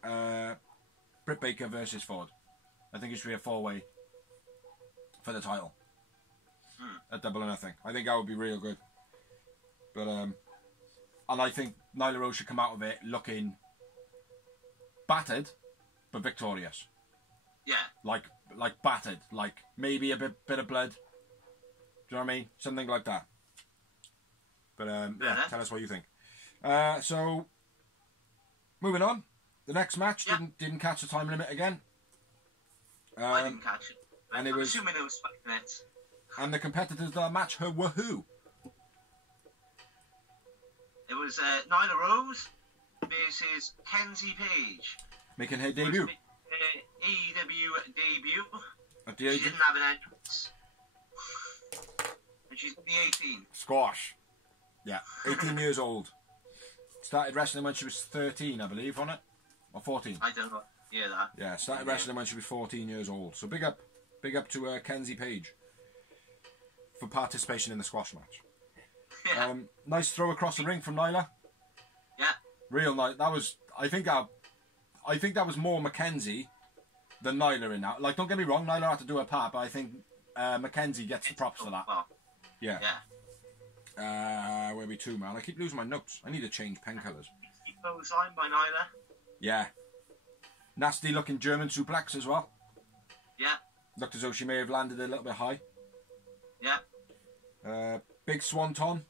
Britt Baker versus Ford. I think it should be a 4-way for the title. At Double or Nothing. I think that would be real good. But and I think Nyla Rose should come out of it looking battered, but victorious. Yeah. Like battered. Like maybe a bit of blood. Do you know what I mean? Something like that. But yeah, tell us what you think. So moving on. The next match didn't catch the time limit again. I didn't catch it. And I'm assuming it was 5 minutes. And the competitors of that match were who? It was Nyla Rose versus Kenzie Page. Making her debut. AEW debut. She didn't have an entrance. And she's only 18. Squash. Yeah, 18 years old. Started wrestling when she was 13, I believe, wasn't it? or 14. I don't know. Yeah, that. Yeah, started wrestling when she was 14 years old. So big up to Kenzie Page for participation in the squash match. Yeah. Nice throw across the ring from Nyla. Yeah. Real nice. That was. I think that was more Mackenzie than Nyla in that. Like, don't get me wrong, Nyla had to do her part, but I think Mackenzie gets the props for that. Well, Yeah. yeah. Where we to, man? I keep losing my notes. I need to change pen colours. Signed by Nyla. Yeah. Nasty looking German suplex as well. Yeah. Looked as though she may have landed a little bit high. Yeah. Big swanton.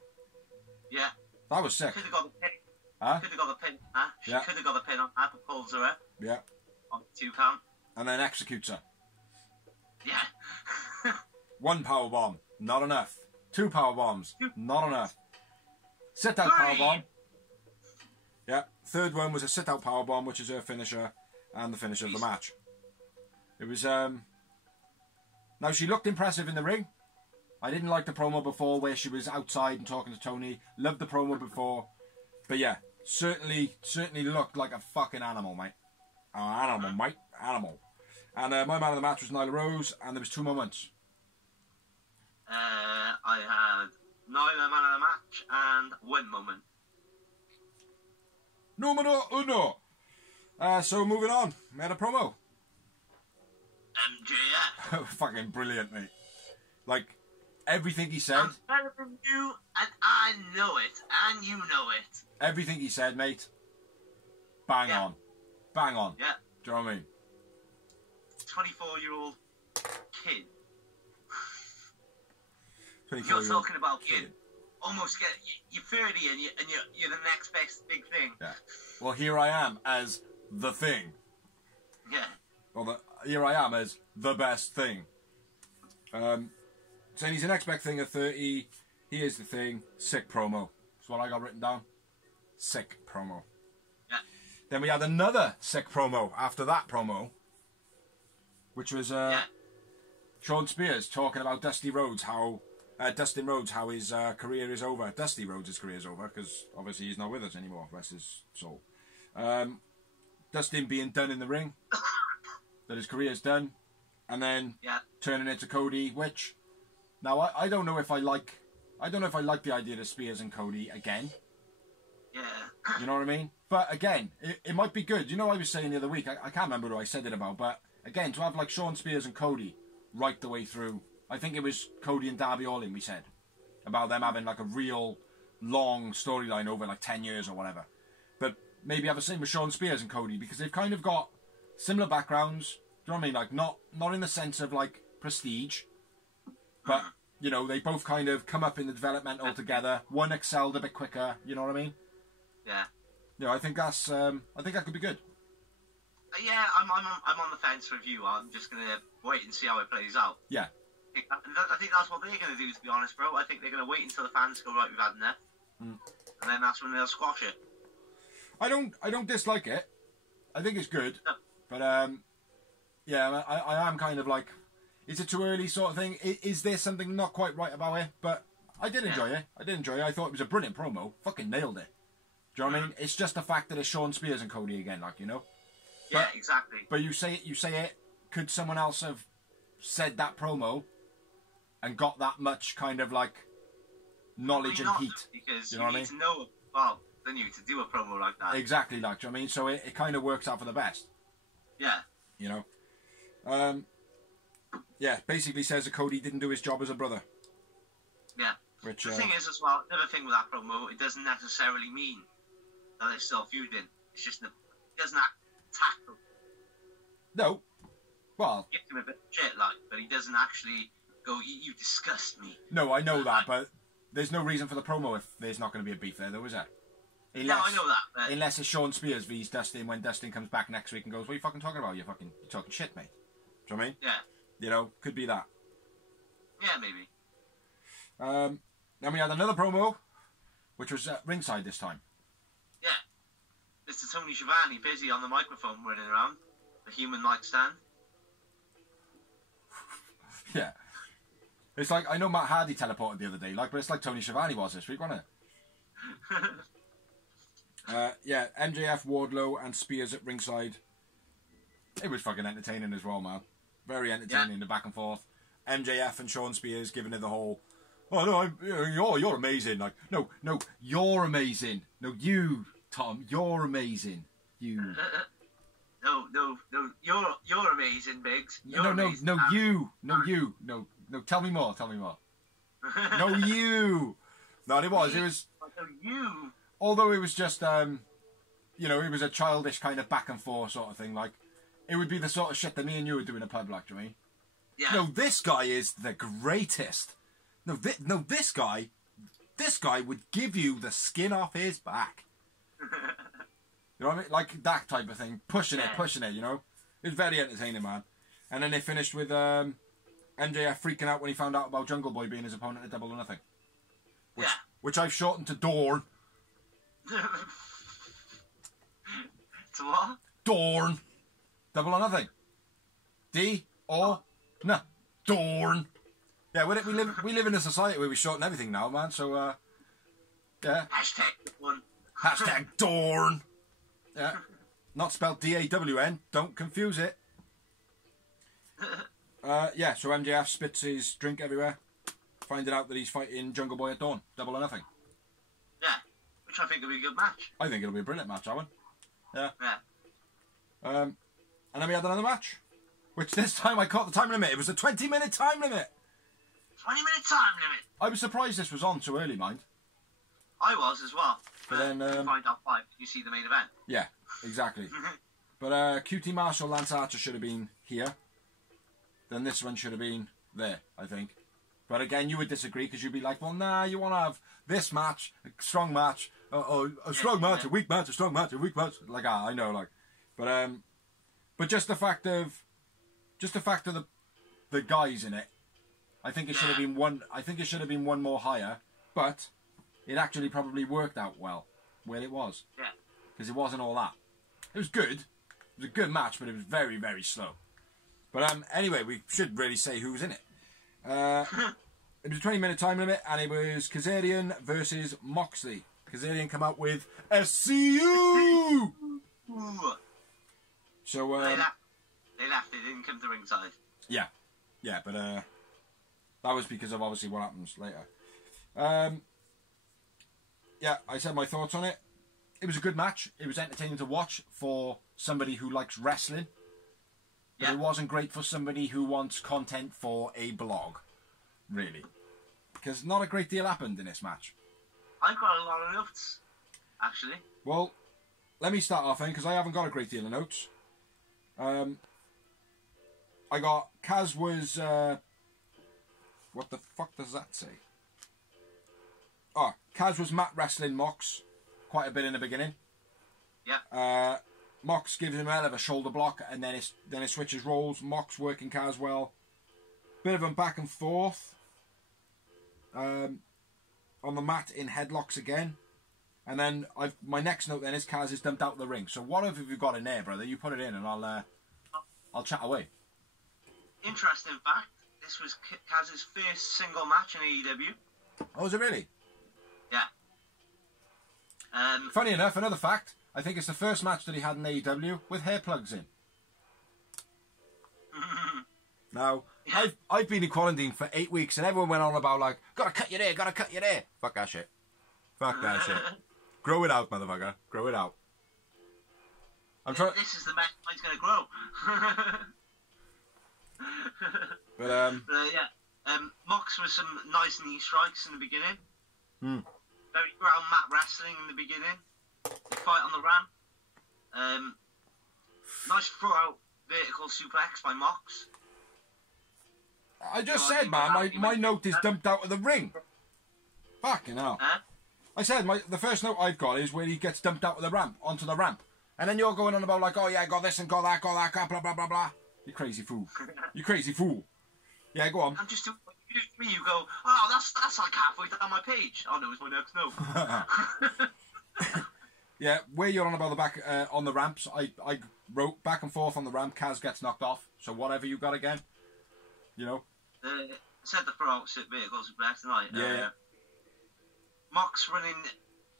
Yeah. That was sick. Could have got the pin. Huh? Could have got the pin. Huh? She Yeah. could have got the pin on her, but pulls her up Yeah. on 2 count. And then executes her. Yeah. 1 power bomb, not enough. 2 power bombs, not enough. Sit out power bomb. Yeah. 3rd one was a sit out power bomb, which is her finisher and the finisher of the match. It was now she looked impressive in the ring. I didn't like the promo before where she was outside and talking to Tony. Loved the promo before. But yeah, certainly looked like a fucking animal, mate. Animal, mate. Animal. And my man of the match was Nyla Rose, and there was 2 moments. I had Nyla man of the match and 1 moment. Numero uno. So moving on, we had a promo. MJF. Fucking brilliant, mate. Like, everything he said. I'm better than you, and I know it, and you know it. Everything he said, mate. Bang on. Bang on. Yeah. Do you know what I mean? 24-year-old kid. 24-year-old You're talking about kid. you almost you're 30 and you're the next best big thing. Yeah. Well, here I am as the thing. Yeah. Well, here I am as the best thing. Saying he's the next best thing at 30. He is the thing. Sick promo. That's what I got written down. Sick promo. Yeah. Then we had another sick promo after that promo, which was Sean Spears talking about Dustin Rhodes, how his career is over. Dusty Rhodes' career is over because obviously he's not with us anymore. Rest his soul. Dustin being done in the ring, that his career's done, and then turning it to Cody. Which now I don't know if I like the idea of Spears and Cody again. Yeah. You know what I mean? But again, it might be good. You know, I was saying the other week, I can't remember who I said it about, but again, to have like Sean Spears and Cody right the way through. I think it was Cody and Darby Allin we said about them having like a real long storyline over like 10 years or whatever. But maybe have the same with Sean Spears and Cody because they've kind of got similar backgrounds. Do you know what I mean? Like not in the sense of like prestige, but you know, they both kind of come up in the development altogether. One excelled a bit quicker. You know what I mean? Yeah. You know, I think that could be good. Yeah, I'm on the fence with you. I'm just gonna wait and see how it plays out. Yeah. I think that's what they're going to do, to be honest, bro. I think they're going to wait until the fans go, right, we've had enough. And then that's when they'll squash it. I don't dislike it. I think it's good. No. But, yeah, I am kind of like, is it too early sort of thing? Is there something not quite right about it? But I did enjoy it. I thought it was a brilliant promo. Fucking nailed it. Do you know what I mean? It's just the fact that it's Sean Spears and Cody again, like, you know? Yeah, exactly. But you say it, could someone else have said that promo and got that much kind of like knowledge and heat? Because you know what I mean? To know, well, than you to do a promo like that. Exactly, like, do you know what I mean? So it kind of works out for the best. Yeah. You know? Yeah, basically says that Cody didn't do his job as a brother. Yeah. Which, the thing is as well, another thing with that promo, it doesn't necessarily mean that they're still feuding. It's just it doesn't attack them. No. Well, Gives him a bit of shit, like, but he doesn't actually go, you disgust me. No, I know that, but there's no reason for the promo if there's not going to be a beef there, though, is there? No, I know that. But unless it's Sean Spears vs Dustin when Dustin comes back next week and goes, what are you fucking talking about? You're talking shit, mate. Do you know what I mean? Yeah. You know, could be that. Yeah, maybe. Then we had another promo, which was ringside this time. Yeah. Mr. Tony Schiavone busy on the microphone running around. The human mic stand. Yeah. It's like, I know Matt Hardy teleported the other day, like, but it's like Tony Schiavone was this week, wasn't it? Yeah, MJF, Wardlow, and Spears at ringside. It was fucking entertaining as well, man. Very entertaining, the back and forth. MJF and Sean Spears giving it the whole, oh no, you're amazing. Like, no, you're amazing. No, you, Tom, you're amazing. You. No, you're amazing, Biggs. No, you. No, tell me more. No, you. No, it was. You. Although it was just, it was a childish kind of back and forth sort of thing. Like, it would be the sort of shit that me and you would do in a pub, like, do you mean? Yeah. No, this guy is the greatest. No, this guy would give you the skin off his back. You know what I mean? Like that type of thing. Pushing it, you know? It was very entertaining, man. And then they finished with MJF freaking out when he found out about Jungle Boy being his opponent at Double or Nothing. Which I've shortened to Dorn. To what? Dorn. Double or Nothing. D-O-N. Dorn. Yeah, we live in a society where we shorten everything now, man. So, yeah. Hashtag Dorn. Yeah. Not spelled D-A-W-N. Don't confuse it. Yeah, so MJF spits his drink everywhere, finding out that he's fighting Jungle Boy at Dawn. Double or Nothing. Yeah, which I think will be a good match. I think it'll be a brilliant match, that one. Yeah. Yeah. And then we had another match, which this time I caught the time limit. It was a 20-minute time limit. 20-minute time limit. I was surprised this was on so early, mind. I was as well. But then find out 5. You see the main event. Yeah, exactly. But QT Marshall, Lance Archer should have been here. Then this one should have been there, I think. But again, you would disagree because you'd be like, well, nah, you want to have this match, a strong match, a strong match, a weak match, a strong match, a weak match. Like, I know, like, but just the fact of the guys in it, I think it should have been one. I think it should have been one more higher, but it actually probably worked out well where it was. Yeah. Because it wasn't all that. It was good. It was a good match, but it was very, very slow. But anyway, we should really say who was in it. It was a 20-minute time limit, and it was Kazarian versus Moxley. Kazarian come out with SCU! So, they left. They didn't come to ringside. Yeah, but that was because of obviously what happens later. Yeah, I said my thoughts on it. It was a good match. It was entertaining to watch for somebody who likes wrestling. But it wasn't great for somebody who wants content for a blog, really. Because not a great deal happened in this match. I've got a lot of notes, actually. Well, let me start off then, because I haven't got a great deal of notes. I got Kaz was... what the fuck does that say? Oh, Kaz was mat wrestling Mox quite a bit in the beginning. Yeah. Mox gives him a hell of a shoulder block, and then it switches roles. Mox working Kaz well. Bit of a back and forth. On the mat in headlocks again. And then my next note then is Kaz is dumped out of the ring. So what have you got in there, brother? You put it in and I'll chat away. Interesting fact. This was Kaz's first single match in AEW. Oh, is it really? Yeah. Funny enough, another fact. I think it's the first match that he had in AEW with hair plugs in. Now, I've been in quarantine for 8 weeks and everyone went on about like, gotta cut your hair. Fuck that shit. Grow it out, motherfucker. Grow it out. I'm trying. This is the match he's gonna grow. But Mox with some nice knee strikes in the beginning. Very ground mat wrestling in the beginning. The fight on the ramp. Nice throw out vertical suplex by Mox. I just said, man, my note is dumped out of the ring. Fucking hell. I said the first note I've got is where he gets dumped out of the ramp, onto the ramp. And then you're going on about like, oh yeah, I got this and got that, blah, blah, blah, blah. You crazy fool. You crazy fool. Yeah, go on. I'm just you go, oh, that's like halfway down my page. Oh no, it's my next note. Yeah, where you're on about the back on the ramps, I wrote back and forth on the ramp, Kaz gets knocked off. So whatever you got again, you know. Said the throw out vertical suplex tonight. Yeah. Mox running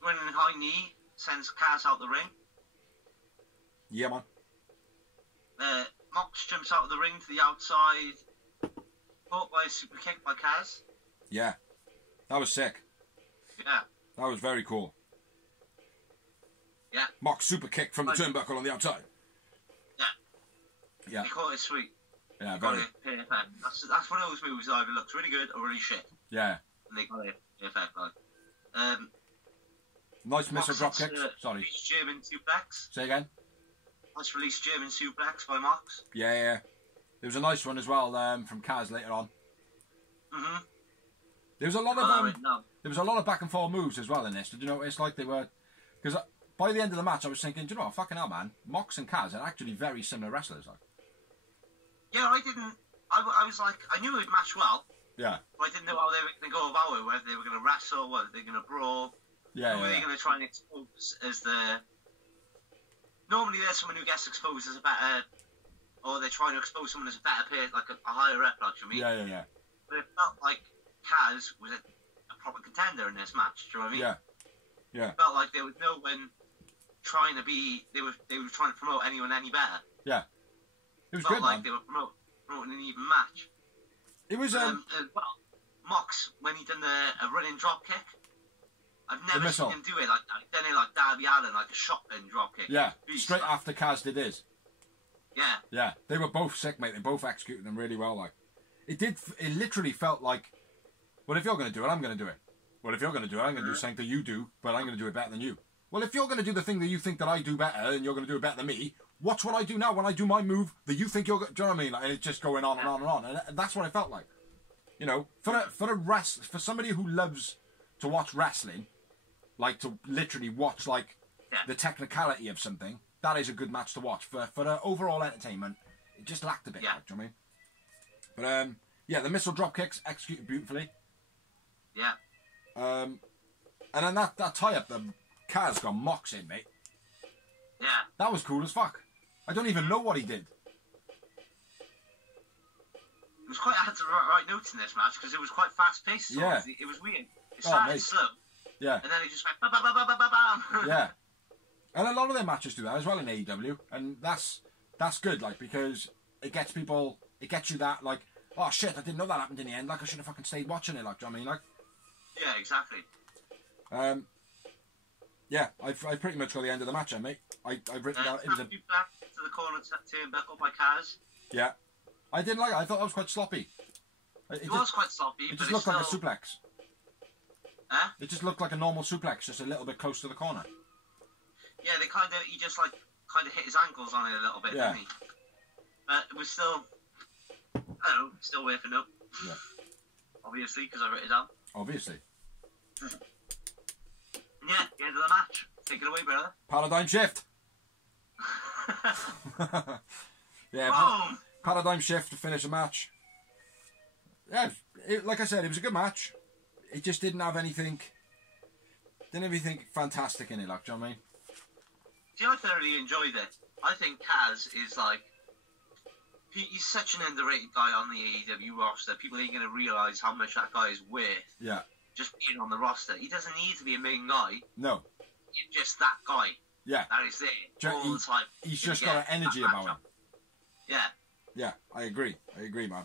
high knee sends Kaz out the ring. Yeah, man. Mox jumps out of the ring to the outside, caught by a super kick by Kaz. Yeah. That was sick. Yeah. That was very cool. Yeah. Mox super kick from the turnbuckle on the outside. Yeah. Yeah. He caught it sweet. Yeah, He very. got it perfect. That's one of those moves that either looks really good or really shit. Yeah. And they got it perfect, like. Nice missile drop Mox kick. hits, Sorry. German suplex. Say again? Nice release German suplex by Mox. Yeah, yeah. There was a nice one as well from Kaz later on. Mm-hmm. There was a lot of back and forth moves as well in this. Did you notice? Like they were, because by the end of the match, I was thinking, do you know what, fucking hell, man, Mox and Kaz are actually very similar wrestlers. Like. Yeah, I didn't. I was like, I knew it would match well. Yeah. But I didn't know how they were going to go about it. Whether they were going to wrestle, whether they were going to brawl. Yeah. Who were they going to try and expose as the? Normally, there's someone who gets exposed as a better, or they're trying to expose someone as a better player, like a higher rep, like you mean. Yeah. But it felt like Kaz was a proper contender in this match. Do you know what I mean? Yeah. It felt like there was no one trying to be. They were trying to promote anyone any better. Yeah. It was felt good, like man. they were promoting an even match. It was well, Mox when he done a running drop kick. I've never seen him do it like that. He done it like Darby Allin, like a shotgun drop kick. Yeah. Straight after Kaz did his. Yeah. Yeah. They were both sick, mate. They both executed them really well. Like, it literally felt like, well, if you're going to do it, I'm going to do it. Well, if you're going to do it, I'm going to do something that you do, but I'm going to do it better than you. Well, if you're going to do the thing that you think that I do better, and you're going to do it better than me, watch what I do now when I do my move that you think you're. Do you know what I mean? Like, and it's just going on and on and on, and that's what it felt like. You know, for somebody who loves to watch wrestling, like to literally watch like the technicality of something, that is a good match to watch. For the overall entertainment, it just lacked a bit. Like, do you know what I mean? But the missile drop kicks executed beautifully. Yeah. And then that tie up, the Kaz got Mox in, mate. Yeah. That was cool as fuck. I don't even know what he did. It was quite. I had to write notes in this match because it was quite fast paced. So yeah. It was weird. It started slow. Yeah. And then it just went bam, bam, bam, bam, bam, bam. Yeah. And a lot of their matches do that as well in AEW, and that's good, like, because it gets you that, like, oh shit, I didn't know that happened in the end, like I should have fucking stayed watching it, like, do you know what I mean, like? Yeah, exactly. Yeah, I've pretty much got the end of the match, mate. I've written down. It was back to the corner turnbuckle by Kaz. Yeah, I didn't like it. I thought that was quite sloppy. It was quite sloppy. It just looked like a suplex. Huh? It just looked like a normal suplex, just a little bit close to the corner. Yeah, he just like hit his ankles on it a little bit, didn't he? But it was still, I don't know, still worth a note. Yeah. Obviously, because I wrote it down. Obviously. Yeah, the end of the match. Take it away, brother. Paradigm shift. Boom! Paradigm shift to finish the match. Yeah, like I said, it was a good match. It just didn't have anything fantastic in it, like, do you know what I mean? See, I thoroughly enjoyed it. I think Kaz is like, he's such an underrated guy on the AEW roster. People ain't going to realise how much that guy is worth. Yeah. Just being on the roster. He doesn't need to be a main guy. No. He's just that guy. Yeah. That is there all the time. He's just got an energy about him. Yeah. Yeah, I agree, man.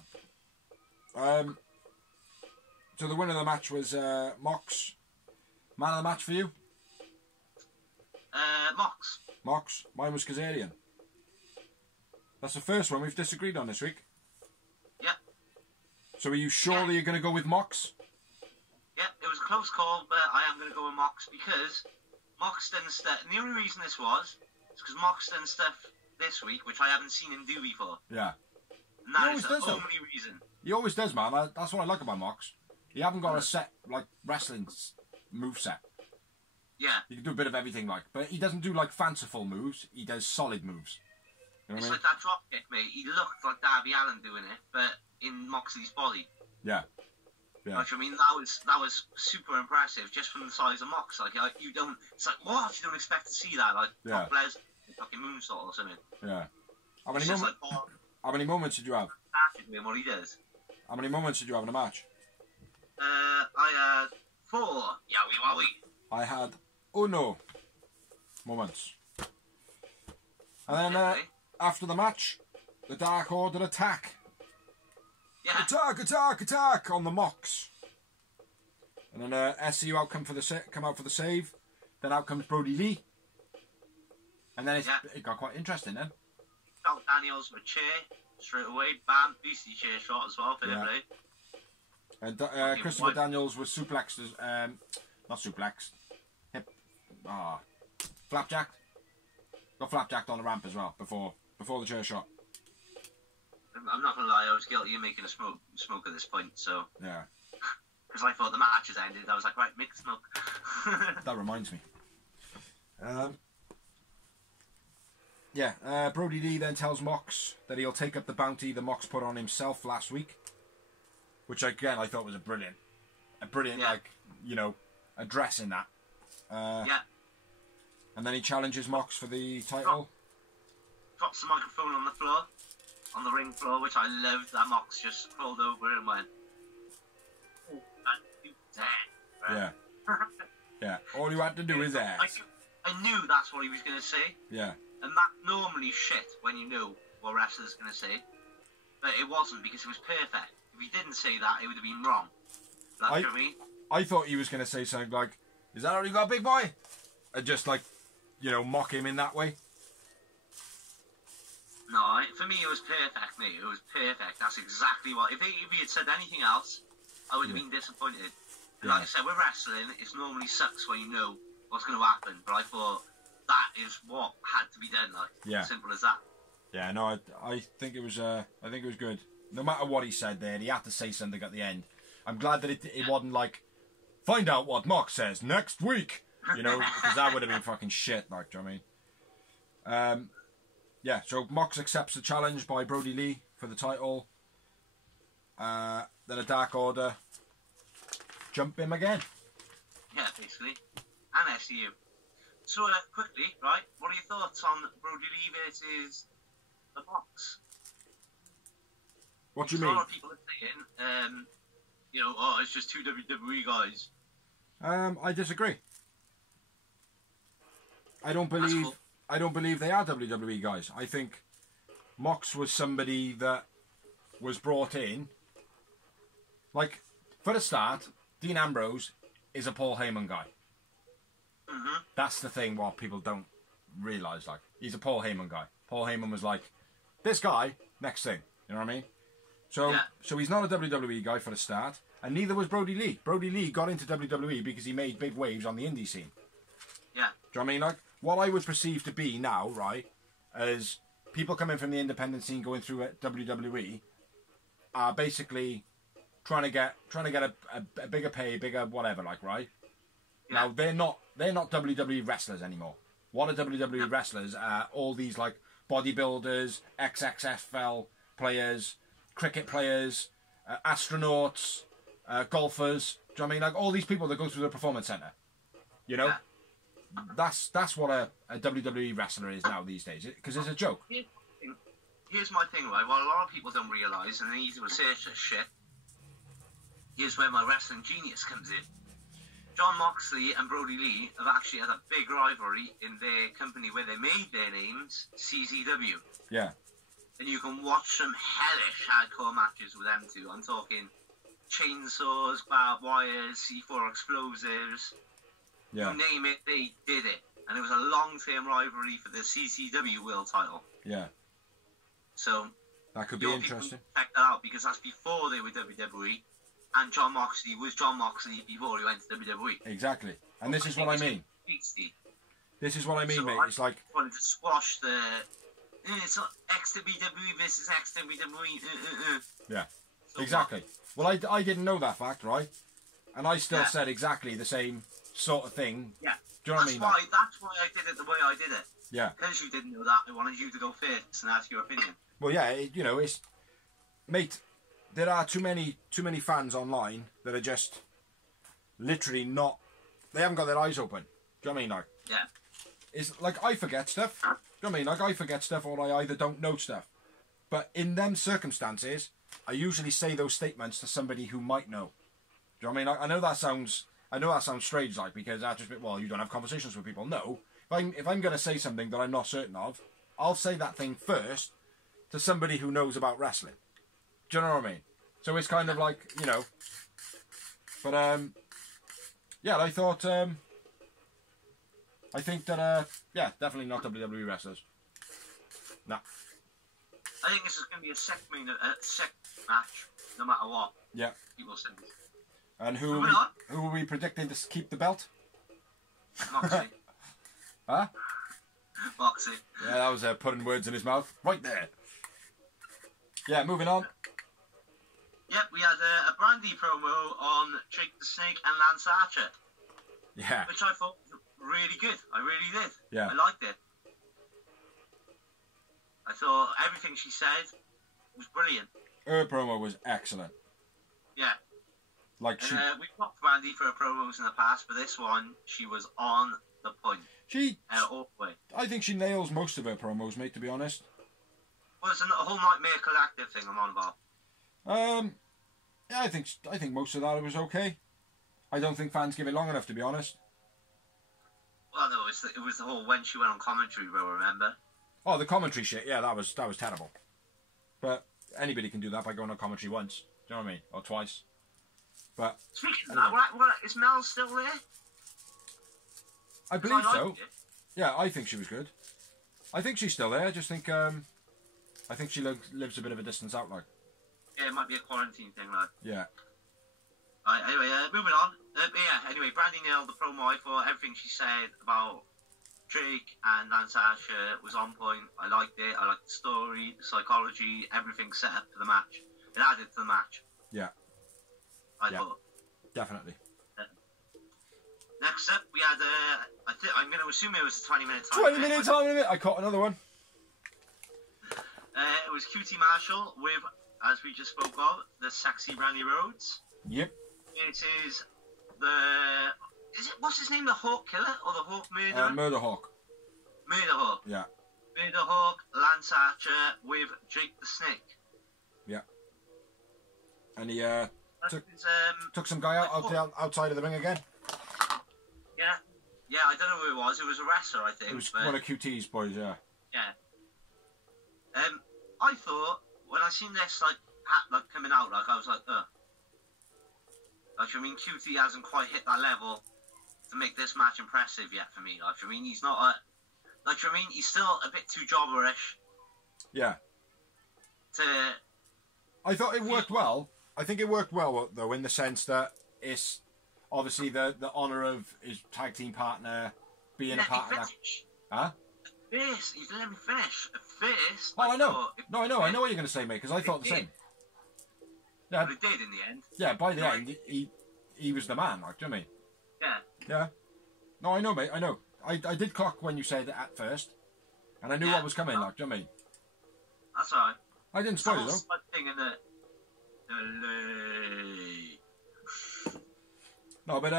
So the winner of the match was Mox. Man of the match for you? Mox. Mox. Mine was Kazarian. That's the first one we've disagreed on this week. Yeah. So are you sure that you're going to go with Mox? Yeah, it was a close call, but I am going to go with Mox because Mox done stuff. And the only reason this was is because Mox done stuff this week which I haven't seen him do before. Yeah. And that is the only reason. He always does, man. That's what I like about Mox. You haven't got a set, like, wrestling move set. Yeah. You can do a bit of everything, like, but he doesn't do, like, fanciful moves. He does solid moves. You know it's what I mean? like that drop kick, mate. He looked like Darby Allin doing it, but in Moxley's body. Yeah. Yeah. Like, I mean, that was super impressive just from the size of Mox. Like, you don't. It's like, what? You don't expect to see that, like, Brock Lesnar, fucking moonsault or something. Yeah. How many moments did you have? Doing what he does. How many moments did you have in a match? I had 4. Yowie wowie. I had uno. More months. And then after the match, the Dark Order attack. Yeah. Attack on the Mox. And then SCU come out for the save. Then out comes Brody Lee. And then it got quite interesting then. Felt Daniels with a chair straight away. Bam, beastly chair shot as well for him. And Christopher Daniels was suplexed, not suplexed, flapjacked. Got flapjacked on the ramp as well before the chair shot. I'm not gonna lie, I was guilty of making a smoke at this point, so yeah. Because I thought the match has ended, I was like, right, make the smoke. That reminds me. Brody Lee then tells Mox that he'll take up the bounty the Mox put on himself last week, which again I thought was a brilliant addressing that. And then he challenges Mox for the title. Drops the microphone on the floor, on the ring floor, which I loved. That Mox just crawled over and went, "Oh, and you dead." Yeah. Yeah. All you had to do is ask. I knew that's what he was going to say. Yeah. And that normally shit when you know what a wrestler's going to say. But it wasn't, because it was perfect. If he didn't say that, it would have been wrong. That's what I mean? I thought he was going to say something like, "Is that all you got, big boy?" And just mock him in that way. No, for me it was perfect, mate. It was perfect. That's exactly what... If he had said anything else, I would have been disappointed. And like I said, with wrestling, it normally sucks when you know what's going to happen. But I thought that is what had to be done. Simple as that. Yeah, no, I think it was good. No matter what he said there, he had to say something at the end. I'm glad that it wasn't like, "Find out what Mox says next week," because that would have been fucking shit. Do you know what I mean? So Mox accepts the challenge by Brody Lee for the title. Then a Dark Order jump him again. Yeah, basically. And SCU. So quickly, right? What are your thoughts on Brody Lee versus the Mox? What do you mean? A lot of people are saying, it's just two WWE guys. I disagree. I don't believe they are WWE guys. I think Mox was somebody that was brought in. Like, for a start, Dean Ambrose is a Paul Heyman guy. Mm-hmm. That's the thing what people don't realise. Like, he's a Paul Heyman guy. Paul Heyman was like, this guy, next thing. You know what I mean? So he's not a WWE guy for a start, and neither was Brody Lee. Brody Lee got into WWE because he made big waves on the indie scene. Yeah. Do you know what I mean? Like, what I would perceive to be now, right, as people coming from the independent scene going through WWE are basically trying to get a bigger pay, bigger whatever, like, right? Yeah. Now they're not WWE wrestlers anymore. What are WWE wrestlers? All these like bodybuilders, XXFL players, cricket players, astronauts, golfers. Do you know what I mean? Like all these people that go through the performance center. You know, that's what a WWE wrestler is now these days. Because it's a joke. Here's my thing, right? What a lot of people don't realise, and they need to research this shit. Here's where my wrestling genius comes in. John Moxley and Brody Lee have actually had a big rivalry in their company where they made their names, CZW. Yeah. And you can watch some hellish hardcore matches with them two. I'm talking chainsaws, barbed wires, C4 explosives. Yeah. You name it, they did it. And it was a long-term rivalry for the CZW World title. Yeah. So that could be interesting. Check that out, because that's before they were WWE. And John Moxley was John Moxley before he went to WWE. Exactly. And this is what I mean. This is what I mean, mate. It's like... I wanted to squash the... It's not ex-WWE versus ex-WWE. Yeah. So exactly. Well, I didn't know that fact, right? And I still said exactly the same sort of thing. Yeah. Do you know what I mean? That's why I did it the way I did it. Yeah. Because you didn't know that, I wanted you to go first and ask your opinion. Well, yeah, it's... Mate... There are too many fans online that are just literally not... They haven't got their eyes open. Do you know what I mean? Like, yeah. It's like I forget stuff. Do you know what I mean? Like I forget stuff or I either don't know stuff. But in them circumstances, I usually say those statements to somebody who might know. Do you know what I mean? I know that sounds strange, like, because that's just, well, you don't have conversations with people. No, if I'm going to say something that I'm not certain of, I'll say that thing first to somebody who knows about wrestling. Do you know what I mean? So it's kind of like, you know. But yeah, I thought I think that yeah, definitely not WWE wrestlers. Nah. I think this is going to be a sick match, no matter what. Yeah. People say. And who are we predicting to keep the belt? Moxie. Huh? Moxie. Yeah, that was putting words in his mouth. Right there. Yeah, moving on. Yep, we had a Brandy promo on Jake the Snake and Lance Archer. Yeah. Which I thought was really good. I really did. Yeah. I liked it. I thought everything she said was brilliant. Her promo was excellent. Yeah. Like she... we've got Brandy for her promos in the past, but this one, she was on the point. All the way. I think she nails most of her promos, mate, to be honest. Well, it's a whole Nightmare Collective thing I'm on about. Yeah, I think most of that was okay. I don't think fans give it long enough, to be honest. Well, no, it was the whole when she went on commentary, bro, remember? Oh, the commentary shit, yeah, that was terrible. But anybody can do that by going on commentary once. Do you know what I mean? Or twice. But speaking of that, is Mel still there? I believe so. Yeah, I think she was good. I think she's still there. I just think I think she lives a bit of a distance out, like. Yeah, it might be a quarantine thing, like. Yeah. Anyway, moving on. Yeah, anyway, Brandy nailed the promo. I thought everything she said about Drake and Lance Archer was on point. I liked it. I liked the story, the psychology, everything set up for the match. It added to the match. Yeah. I thought. Definitely. Next up, we had I'm going to assume it was a 20-minute time 20 minute time limit. I caught another one. It was QT Marshall with, as we just spoke of, the sexy Brandy Rhodes. Yep. It is what's his name? The Hawk Killer or the Hawk Murderer? Murder Hawk. Murder Hawk. Yeah. Murder Hawk, Lance Archer with Jake the Snake. Yeah. And he took some guy outside of the ring again. Yeah. Yeah, I don't know who it was. It was a wrestler, I think. It was one of QT's boys, yeah. Yeah. I thought when I seen this like coming out, like I was like, Like, I mean, QT hasn't quite hit that level to make this match impressive yet for me. Like, I mean, he's not a... Like, I mean, he's still a bit too jobberish. Yeah. I thought it worked well. I think it worked well, though, in the sense that it's obviously the honour of his tag team partner being a part of that. Huh? First, you didn't let me finish. At first... Oh, I know. No, I know what you're going to say, mate, because I thought the same. Yeah. But it did in the end. Yeah, by the end, he was the man, like, do you know what I mean? Yeah. Yeah. No, I know, mate, I know. I did clock when you said it at first, and I knew what was coming, like, do you know what I mean? That's alright. I didn't spoil it, though. Thing in the... No, but,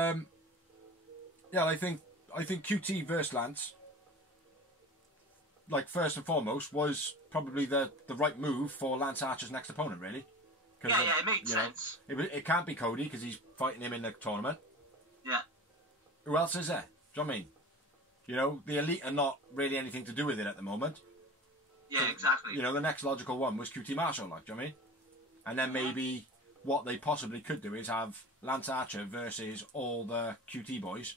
yeah, I think QT versus Lance, like, first and foremost, was probably the right move for Lance Archer's next opponent, really. Yeah, it made sense. It can't be Cody because he's fighting him in the tournament. Yeah. Who else is there? Do you know what I mean? You know, the Elite are not really anything to do with it at the moment. Yeah, exactly. You know, the next logical one was QT Marshall, like, do you know what I mean? And then maybe what they possibly could do is have Lance Archer versus all the QT boys.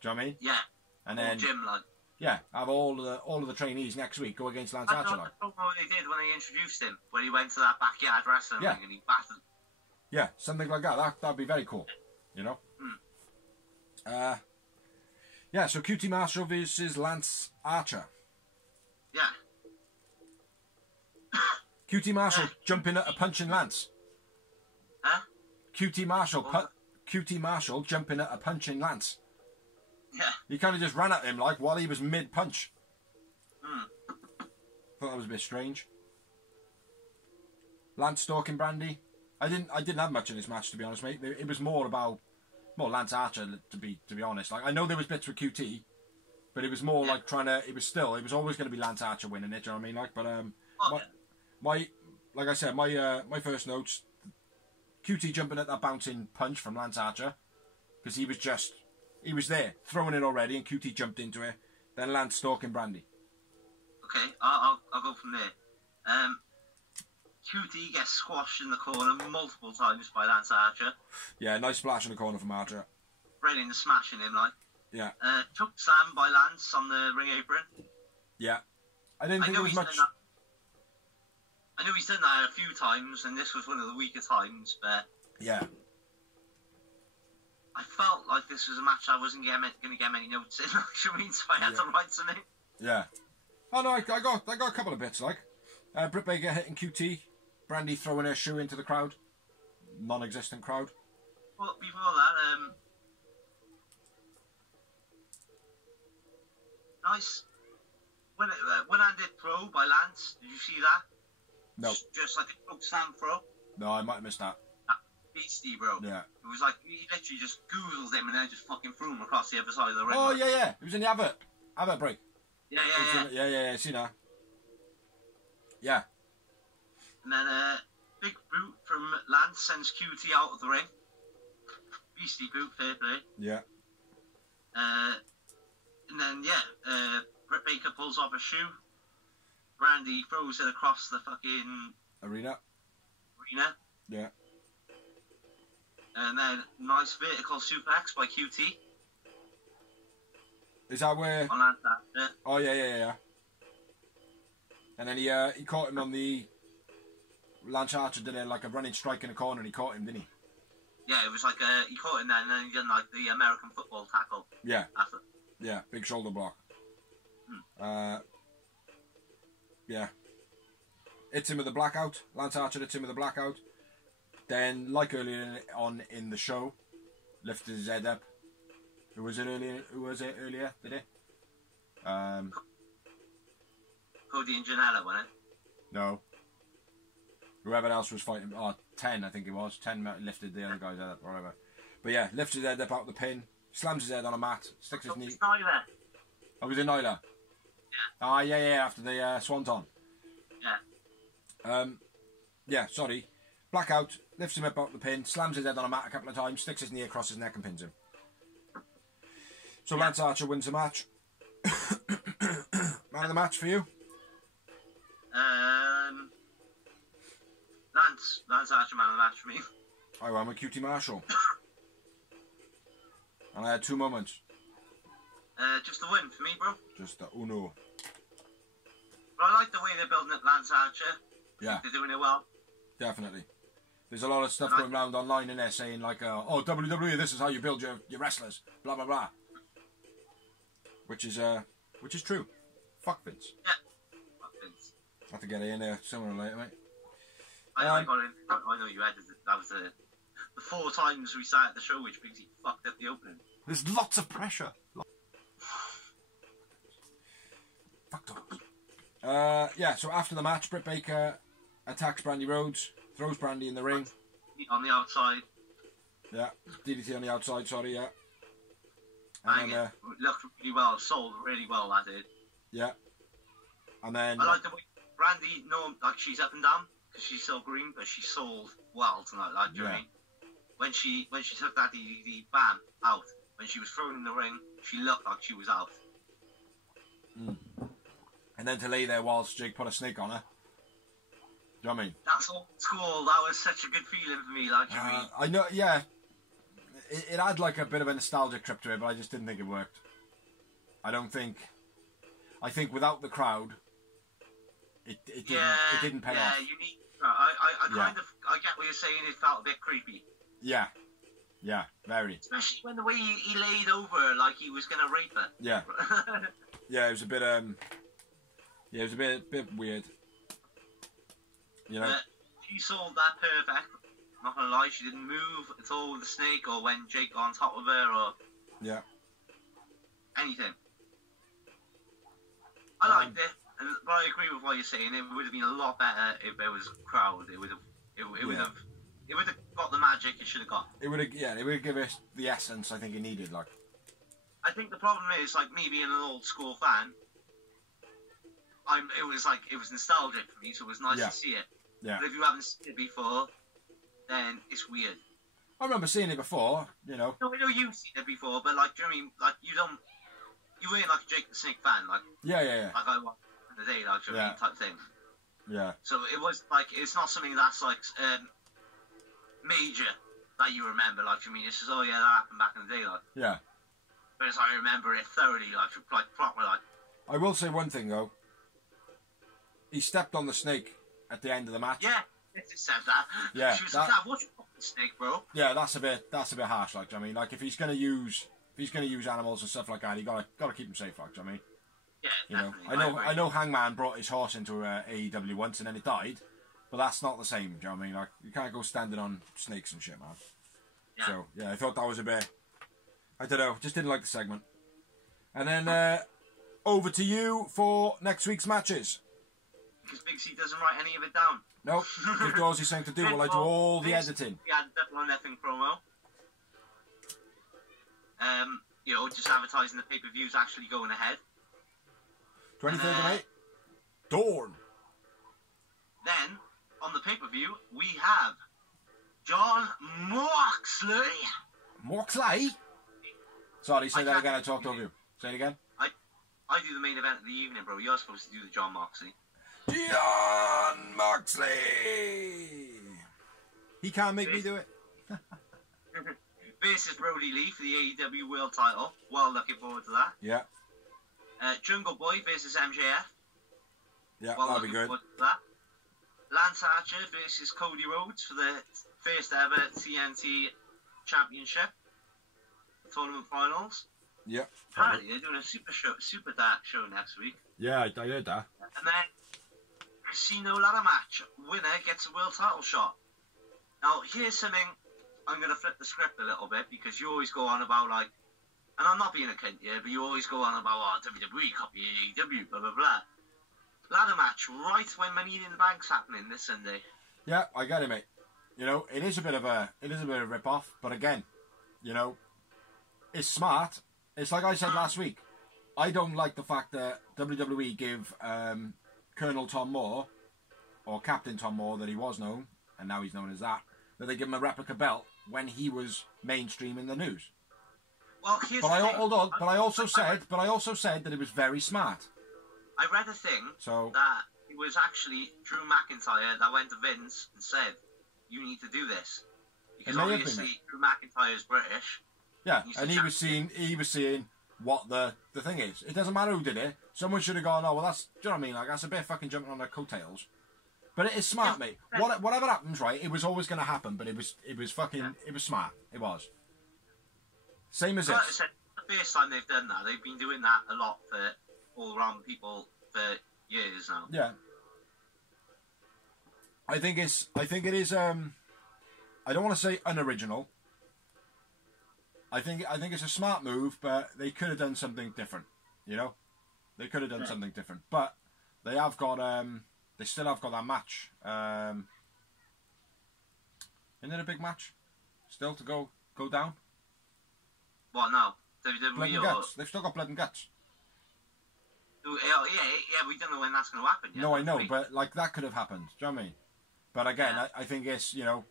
Do you know what I mean? Yeah. And then Jim, like. Yeah, have all of the trainees next week go against Lance Archer. Like. I what they did when they introduced him, when he went to that backyard wrestling ring and he battered. Yeah, something like that. That'd be very cool. You know. Yeah. So QT Marshall versus Lance Archer. Yeah. QT Marshall jumping at a punching Lance. Huh? QT Marshall jumping at a punching Lance. Yeah. He kind of just ran at him like while he was mid-punch. Thought that was a bit strange. Lance stalking Brandy. I didn't have much in this match, to be honest, mate. It was more Lance Archer, to be honest. Like, I know there was bits with QT, but it was more like it was always going to be Lance Archer winning it, do you know what I mean? Like, but like I said, my first notes, QT jumping at that bouncing punch from Lance Archer, because he was just He was there, throwing it already, and QT jumped into it. Then Lance stalking Brandy. Okay, I'll go from there. QT gets squashed in the corner multiple times by Lance Archer. Yeah, nice splash in the corner from Archer. Right into smashing him, like. Yeah. Choke slam by Lance on the ring apron. Yeah. I didn't think it was much... I know he's done that a few times, and this was one of the weaker times, but... Yeah. I felt like this was a match I wasn't going to get many notes in, actually, so I had to write something. Yeah. Oh, no, I got a couple of bits, like. Britt Baker hitting QT. Brandy throwing her shoe into the crowd. Non-existent crowd. Well, before that, nice. One-handed throw by Lance. Did you see that? No. Just like a choke slam throw. No, I might have missed that. Beastie, bro. Yeah. It was like, he literally just goozled him and then just fucking threw him across the other side of the ring. Oh, yeah. It was in the advert break. Yeah. Yeah, see now. Yeah. And then big boot from Lance sends QT out of the ring. Beastie boot, fair play. Yeah. And then, Britt Baker pulls off a shoe. Brandy throws it across the fucking... Arena. Yeah. And then, nice vertical suplex by QT. Is that where... On that, Oh, yeah. And then he caught him on the... Lance Archer did like a running strike in the corner and he caught him, didn't he? Yeah, it was like he caught him there and then he did like the American football tackle. Yeah. After. Yeah, big shoulder block. Yeah. Hits him with a blackout. Lance Archer hits him with a blackout. Then, like earlier on in the show, lifted his head up. Who was it earlier? Did it? Cody and Janela, wasn't it? No. Whoever else was fighting. Oh, 10, I think it was. 10 lifted the other guy's head up, or whatever. But yeah, lifts his head up out of the pin, slams his head on a mat, sticks his knee. Nyla. Oh, was it Nyla? Yeah. Ah, yeah, after the Swanton. Yeah. Yeah, sorry. Blackout, lifts him up out of the pin, slams his head on a mat a couple of times, sticks his knee across his neck and pins him. So Lance Archer wins the match. Man of the match for you? Lance Archer, man of the match for me. I went with QT Marshall. And I had 2 moments. Just a win for me, bro. Just uno. But I like the way they're building up Lance Archer. Yeah. They're doing it well. Definitely. There's a lot of stuff going around online in there saying like, oh, WWE, this is how you build your wrestlers. Blah, blah, blah. Which is true. Fuck Vince. Yeah. Fuck Vince. I have to get it in there sooner or later, mate. I got it. I know you edited it. That was the 4 times we started the show, which means he fucked up the opening. There's lots of pressure. Fuck dogs. Yeah, so after the match, Britt Baker attacks Brandy Rhodes, throws Brandy in the ring. On the outside. Yeah, DDT on the outside, sorry, yeah. And then, looked really well, sold really well, that did. Yeah. And then... I like the way Brandy, like she's up and down, because she's so green, but she sold well tonight, like, do you know what I mean? When she took that DDT, bam, out. When she was thrown in the ring, she looked like she was out. Mm. And then to lay there whilst Jake put a snake on her. Do you know what I mean? That's old school. That was such a good feeling for me, like, you mean? I know, yeah. It had like a bit of a nostalgic trip to it, but I just didn't think it worked. I think without the crowd, it didn't pay off. Yeah, you need... I get what you're saying, it felt a bit creepy. Yeah. Yeah, very. Especially when the way he laid over her like he was going to rape her. Yeah. Yeah, it was a bit, yeah, it was a bit weird. You know? She sold that perfect. Not gonna lie, she didn't move at all with the snake or when Jake got on top of her or... Yeah. Anything. I liked it, but I agree with what you're saying. It would have been a lot better if there was a crowd. It would have got the magic it should have got. It would have given us the essence I think it needed, like. I think the problem is, like, me being an old school fan, it was nostalgic for me, so it was nice to see it. Yeah. But if you haven't seen it before, then it's weird. I remember seeing it before, you know. No, I know you've seen it before, but like, do you know what I mean? Like, you ain't like a Jake the Snake fan, like. Yeah. Like I was in the day, like, do you know what I mean, type thing. Yeah. So it was like, it's not something that's like major that you remember, like, do you know what I mean? It's just, oh yeah, that happened back in the day, like. Yeah. Whereas I remember it thoroughly, like proper, like. I will say one thing though. He stepped on the snake at the end of the match. Yeah, it said that. Yeah, she was like, "What's your fucking snake, bro?" Yeah, that's a bit harsh. Like, I mean, like if he's gonna use animals and stuff like that, you gotta keep them safe. Like, I mean, yeah, you know, I know Hangman brought his horse into AEW once and then it died, but that's not the same. Do you know what I mean? Like, you can't go standing on snakes and shit, man. Yeah. So yeah, I thought that was a bit. I don't know, just didn't like the segment. And then over to you for next week's matches. Because Big C doesn't write any of it down. Nope, give Dorsey something to do while I do all the editing. We had a double on nothing promo. You know, just advertising the pay-per-views actually going ahead. 23rd of May. Dawn. Then, on the pay-per-view, we have John Moxley. Moxley? Sorry, say that again, I talked over you. Say it again. I do the main event of the evening, bro. You're supposed to do the John Moxley. John Moxley! He can't make me do it. Versus Brody Lee for the AEW World title. Well, looking forward to that. Yeah. Jungle Boy versus MJF. Yeah, well, that'll be good. To that. Lance Archer versus Cody Rhodes for the first ever TNT Championship tournament finals. Yeah. Apparently they're doing a super dark show next week. Yeah, I heard that. And then Casino ladder match. Winner gets a world title shot. Now here's something. I'm going to flip the script a little bit because you always go on about like, and I'm not being a cunt here, but you always go on about WWE copy AEW, blah blah blah. Ladder match right when Money in the Bank's happening this Sunday. Yeah, I get it, mate. You know, it is a bit of a rip off, but again, you know, it's smart. It's like I said last week. I don't like the fact that WWE give Colonel Tom Moore, or Captain Tom Moore that he was known, and now he's known as that they give him a replica belt when he was mainstream in the news. Well, but I also said that it was very smart. I read a thing that it was actually Drew McIntyre that went to Vince and said, "You need to do this," because obviously Drew McIntyre is British. Yeah, and he was seeing what the thing is. It doesn't matter who did it. Someone should have gone, "Oh, well, that's," do you know what I mean? Like, that's a bit fucking jumping on their coattails. But it is smart, mate. Whatever happens, right? It was always going to happen, but it was smart. It was. Same as this. Like I said, the first time they've done that, they've been doing that a lot for all around people for years now. Yeah. I think it is. I don't want to say unoriginal. I think it's a smart move, but they could have done something different. You know, they could have done something different, but they have got they still have got that match. Isn't it a big match still to go down? What now? WWE Blood and guts. They've still got blood and guts. Yeah, we don't know when that's going to happen yet. No, I know, but like that could have happened. Do you know what I mean? But again, I think it's, you know,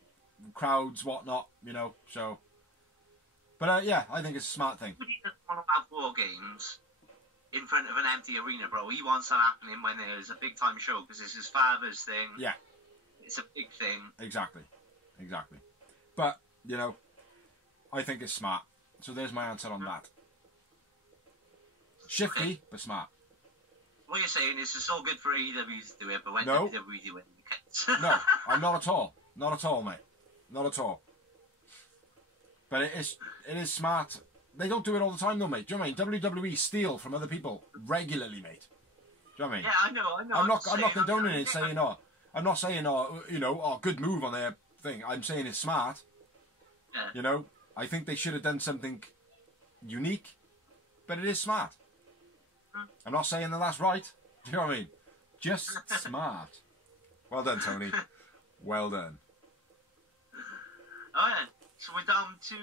crowds, whatnot, you know, so. But yeah, I think it's a smart thing. He doesn't want to have war games in front of an empty arena, bro. He wants that happening when there's a big time show because it's his father's thing. Yeah. It's a big thing. Exactly. But, you know, I think it's smart. So there's my answer on that. Shifty, but smart. What you're saying is it's all good for AEW to do it, but when WWE do it, you can't. No, I'm not at all. Not at all, mate. Not at all. But it is smart. They don't do it all the time, though, mate. Do you know what I mean? WWE steal from other people regularly, mate. Do you know what I mean? Yeah, I know. I'm not condoning it, saying, I'm not saying, good move on their thing. I'm saying it's smart. Yeah. You know, I think they should have done something unique, but it is smart. I'm not saying that that's right. Do you know what I mean? Just smart. Well done, Tony. Well done. Oh, yeah. So we're down to,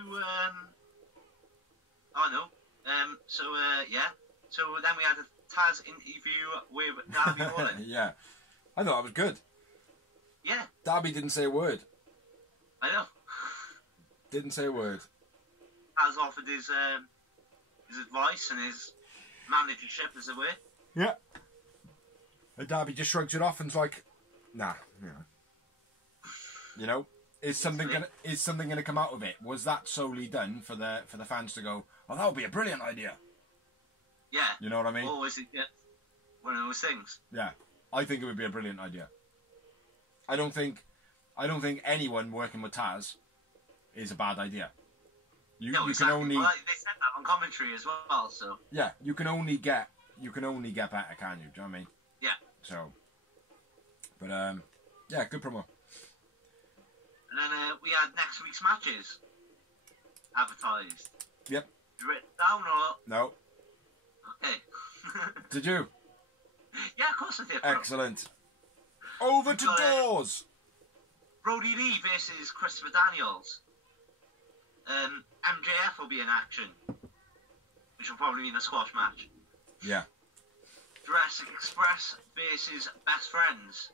So then we had a Taz interview with Darby Allin. Yeah. I thought that was good. Yeah. Darby didn't say a word. I know. Didn't say a word. Has offered his advice and his managership, as it were. Yeah. And Darby just shrugs it off and's like, nah, you know, is something gonna come out of it? Was that solely done for the fans to go, oh, that would be a brilliant idea? Yeah. You know what I mean? Or was it just one of those things? Yeah. I think it would be a brilliant idea. I don't think anyone working with Taz is a bad idea. You exactly. can only. Well, they said that on commentary as well, so. Yeah, you can only get better, can you? Do you know what I mean? Yeah. So, but yeah, good promo. And then we had next week's matches advertised. Yep. You written it down or? No. Okay. Did you? Yeah, of course I did. Bro. Excellent. Over to doors. Brody Lee versus Christopher Daniels. MJF will be in action, which will probably mean a squash match. Yeah. Jurassic Express versus Best Friends.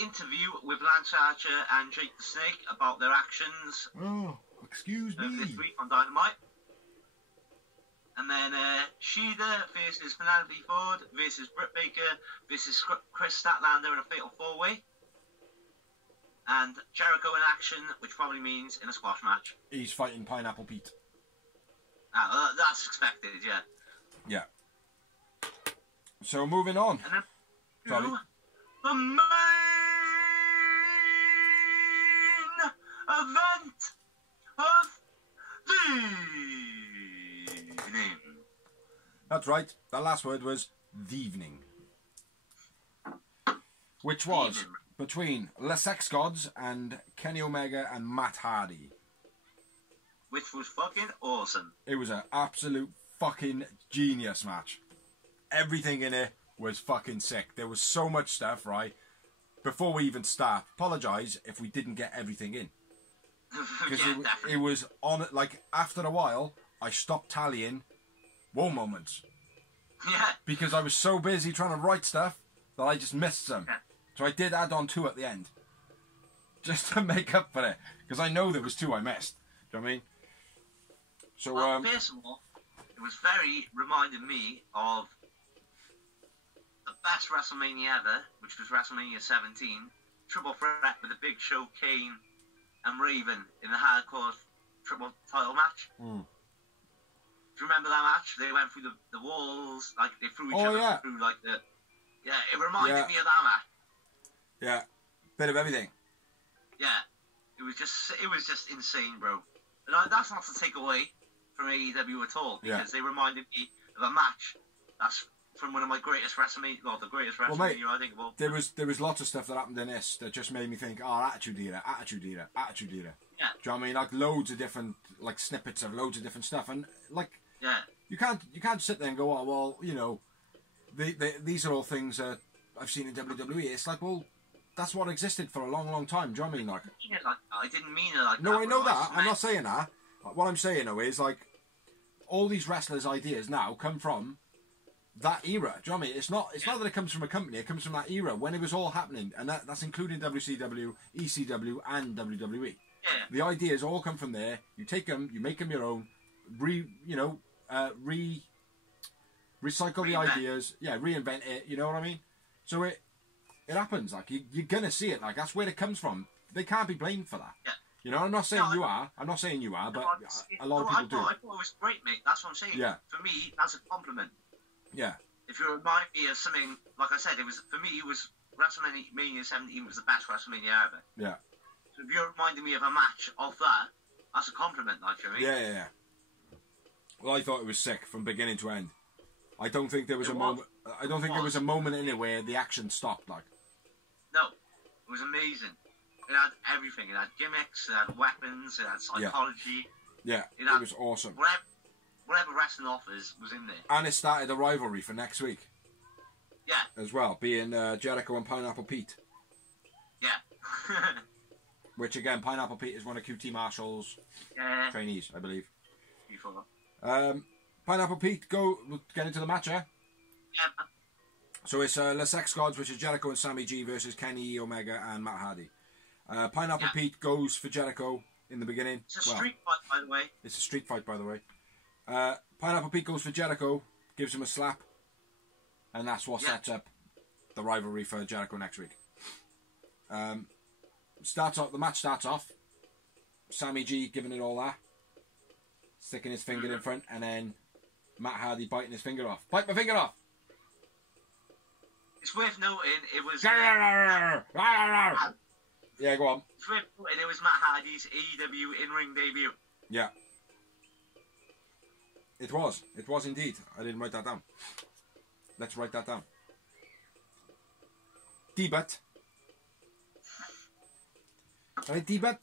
Interview with Lance Archer and Jake the Snake about their actions. Oh, excuse me. This week on Dynamite. And then Shida versus Penelope Ford versus Britt Baker versus Chris Statlander in a fatal 4-way. And Jericho in action, which probably means in a squash match. He's fighting Pineapple Pete. That's expected, yeah. Yeah. So moving on. And then Sorry. The main event of the evening. That's right. The last word was the evening. Which was between Les Sex Gods and Kenny Omega and Matt Hardy. Which was fucking awesome. It was an absolute fucking genius match. Everything in it was fucking sick. There was so much stuff, right? Before we even start, apologise if we didn't get everything in. Because it was on, like, after a while, I stopped tallying whoa moments. Yeah. Because I was so busy trying to write stuff that I just missed some. Yeah. So I did add on 2 at the end. Just to make up for it. Because I know there was 2 I missed. Do you know what I mean? So, well, first of all, it was very reminding me of the best WrestleMania ever, which was WrestleMania 17. Triple threat with the Big Show, Kane, and Raven in the hardcore triple title match. Mm. Do you remember that match? They went through the walls, like they threw each other through like the. Yeah, it reminded me of that match. Yeah, bit of everything. Yeah, it was just insane, bro. And that's not to take away from AEW at all, because they reminded me of a match that's from one of my greatest WrestleMania, the greatest WrestleMania mate, I think of all. There was lots of stuff that happened in this that just made me think, oh, Attitude Era. Yeah. Do you know what I mean? Like loads of different like snippets of loads of different stuff, and like you can't sit there and go, oh well, you know, these are all things that I've seen in WWE. It's like, well, that's what existed for a long, long time. Do you know what I mean? Like, I didn't mean it like that. No, I know that. I'm not saying that. What I'm saying though is like all these wrestlers' ideas now come from that era. Do you know what I mean? It's not that it comes from a company. It comes from that era when it was all happening, and that's including WCW, ECW, and WWE. Yeah. The ideas all come from there. You take them, you make them your own. Recycle the ideas. Yeah, reinvent it. You know what I mean? So it happens. Like you're gonna see it. Like that's where it comes from. They can't be blamed for that. Yeah. You know, I'm not saying you are. I'm not saying you are, but a lot of people do. I thought it was great, mate. That's what I'm saying. Yeah. For me, that's a compliment. Yeah. If you remind me of something, like I said, it was for me. It was WrestleMania 17 was the best WrestleMania ever. Yeah. So if you're reminding me of a match of that, that's a compliment, like you know. Yeah. Well, I thought it was sick from beginning to end. I don't think there was a moment. I don't think there was a moment in it where the action stopped. Like. No, it was amazing. It had everything. It had gimmicks. It had weapons. It had psychology. Yeah, it was awesome. Whatever wrestling offers was in there. And it started a rivalry for next week. Yeah. As well, being Jericho and Pineapple Pete. Yeah. Which again, Pineapple Pete is one of QT Marshall's trainees, I believe. Before. Pineapple Pete, we'll get into the match, eh? Yeah. So it's Les Sex Gods, which is Jericho and Sammy G versus Kenny Omega and Matt Hardy. Pineapple Pete goes for Jericho in the beginning. It's a street fight, by the way. It's a street fight, by the way. Pineapple Pete goes for Jericho, gives him a slap, and that's what sets up the rivalry for Jericho next week. The match starts off. Sammy G giving it all that, sticking his finger in front, and then Matt Hardy biting his finger off. Bite my finger off! It's worth noting it was... Yeah, go on. It's worth noting it was Matt Hardy's AEW in-ring debut. Yeah. It was. It was indeed. I didn't write that down. Let's write that down. Debut. Right, debut.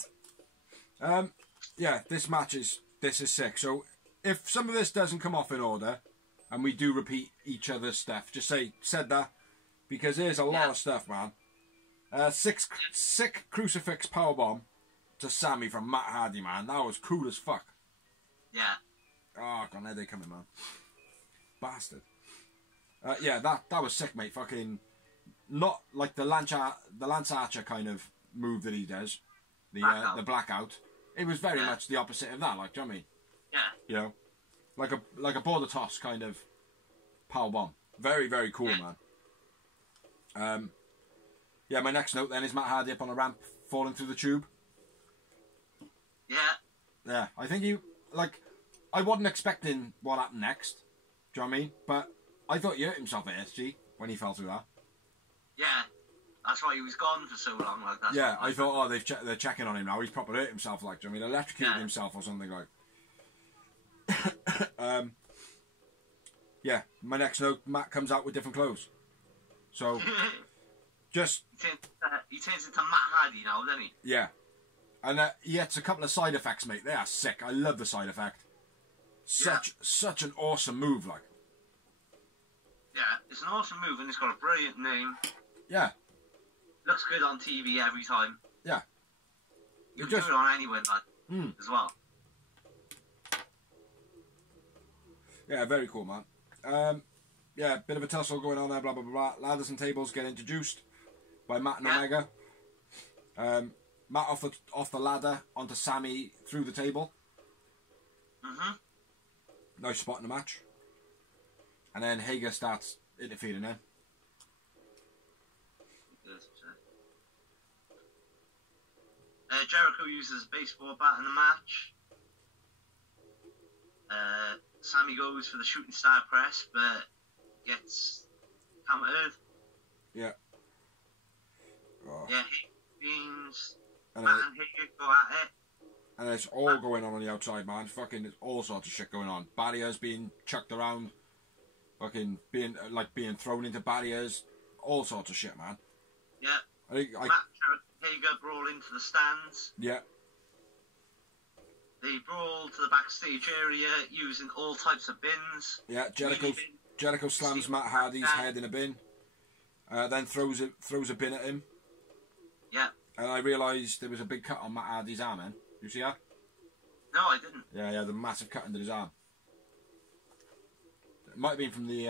Yeah, this is sick. So if some of this doesn't come off in order and we do repeat each other's stuff, just said that, because there's a lot of stuff, man. Sick crucifix powerbomb to Sammy from Matt Hardy, man. That was cool as fuck. Yeah. Oh, God, now they coming, man. Bastard. Yeah, that was sick, mate. Fucking not like the Lance Archer kind of move that he does. The blackout. It was very much the opposite of that, like, do you know what I mean? Yeah. You know? Like a border toss kind of powerbomb. Very, very cool, man. Yeah, my next note then is Matt Hardy up on a ramp, falling through the tube. Yeah. Yeah, I think I wasn't expecting what happened next. Do you know what I mean? But I thought he hurt himself at SG when he fell through that. Yeah. That's why he was gone for so long. Like that. Yeah, I thought, they're checking on him now. He's probably hurt himself, like, do you know what I mean? Electrocuted himself or something, like. Yeah, my next note, Matt comes out with different clothes. So, just... He turns into Matt Hardy now, doesn't he? Yeah. And he gets a couple of side effects, mate. They are sick. I love the side effect. Such an awesome move, like. Yeah, it's an awesome move and it's got a brilliant name. Yeah. Looks good on TV every time. Yeah. You can do it on anyone, like, as well. Yeah, very cool, man. Yeah, bit of a tussle going on there, blah, blah, blah, blah. Ladders and tables get introduced by Matt and Omega. Matt off the ladder onto Sammy through the table. Nice spot in the match. And then Hager starts interfering then. Jericho uses a baseball bat in the match. Sammy goes for the shooting star press, but gets countered. Yeah. Oh. Yeah, Beans, Matt and Hager go at it. And it's all going on the outside, man. Fucking, there's all sorts of shit going on. Barriers being chucked around. Fucking being thrown into barriers. All sorts of shit, man. Yeah. Matt and Hager brawl into the stands. Yeah. They brawl to the backstage area using all types of bins. Yeah, Jericho slams Matt Hardy's head in a bin. Then throws a bin at him. Yeah. And I realised there was a big cut on Matt Hardy's arm, man. You see that? No, I didn't. Yeah, the massive cut under his arm. It might have been from the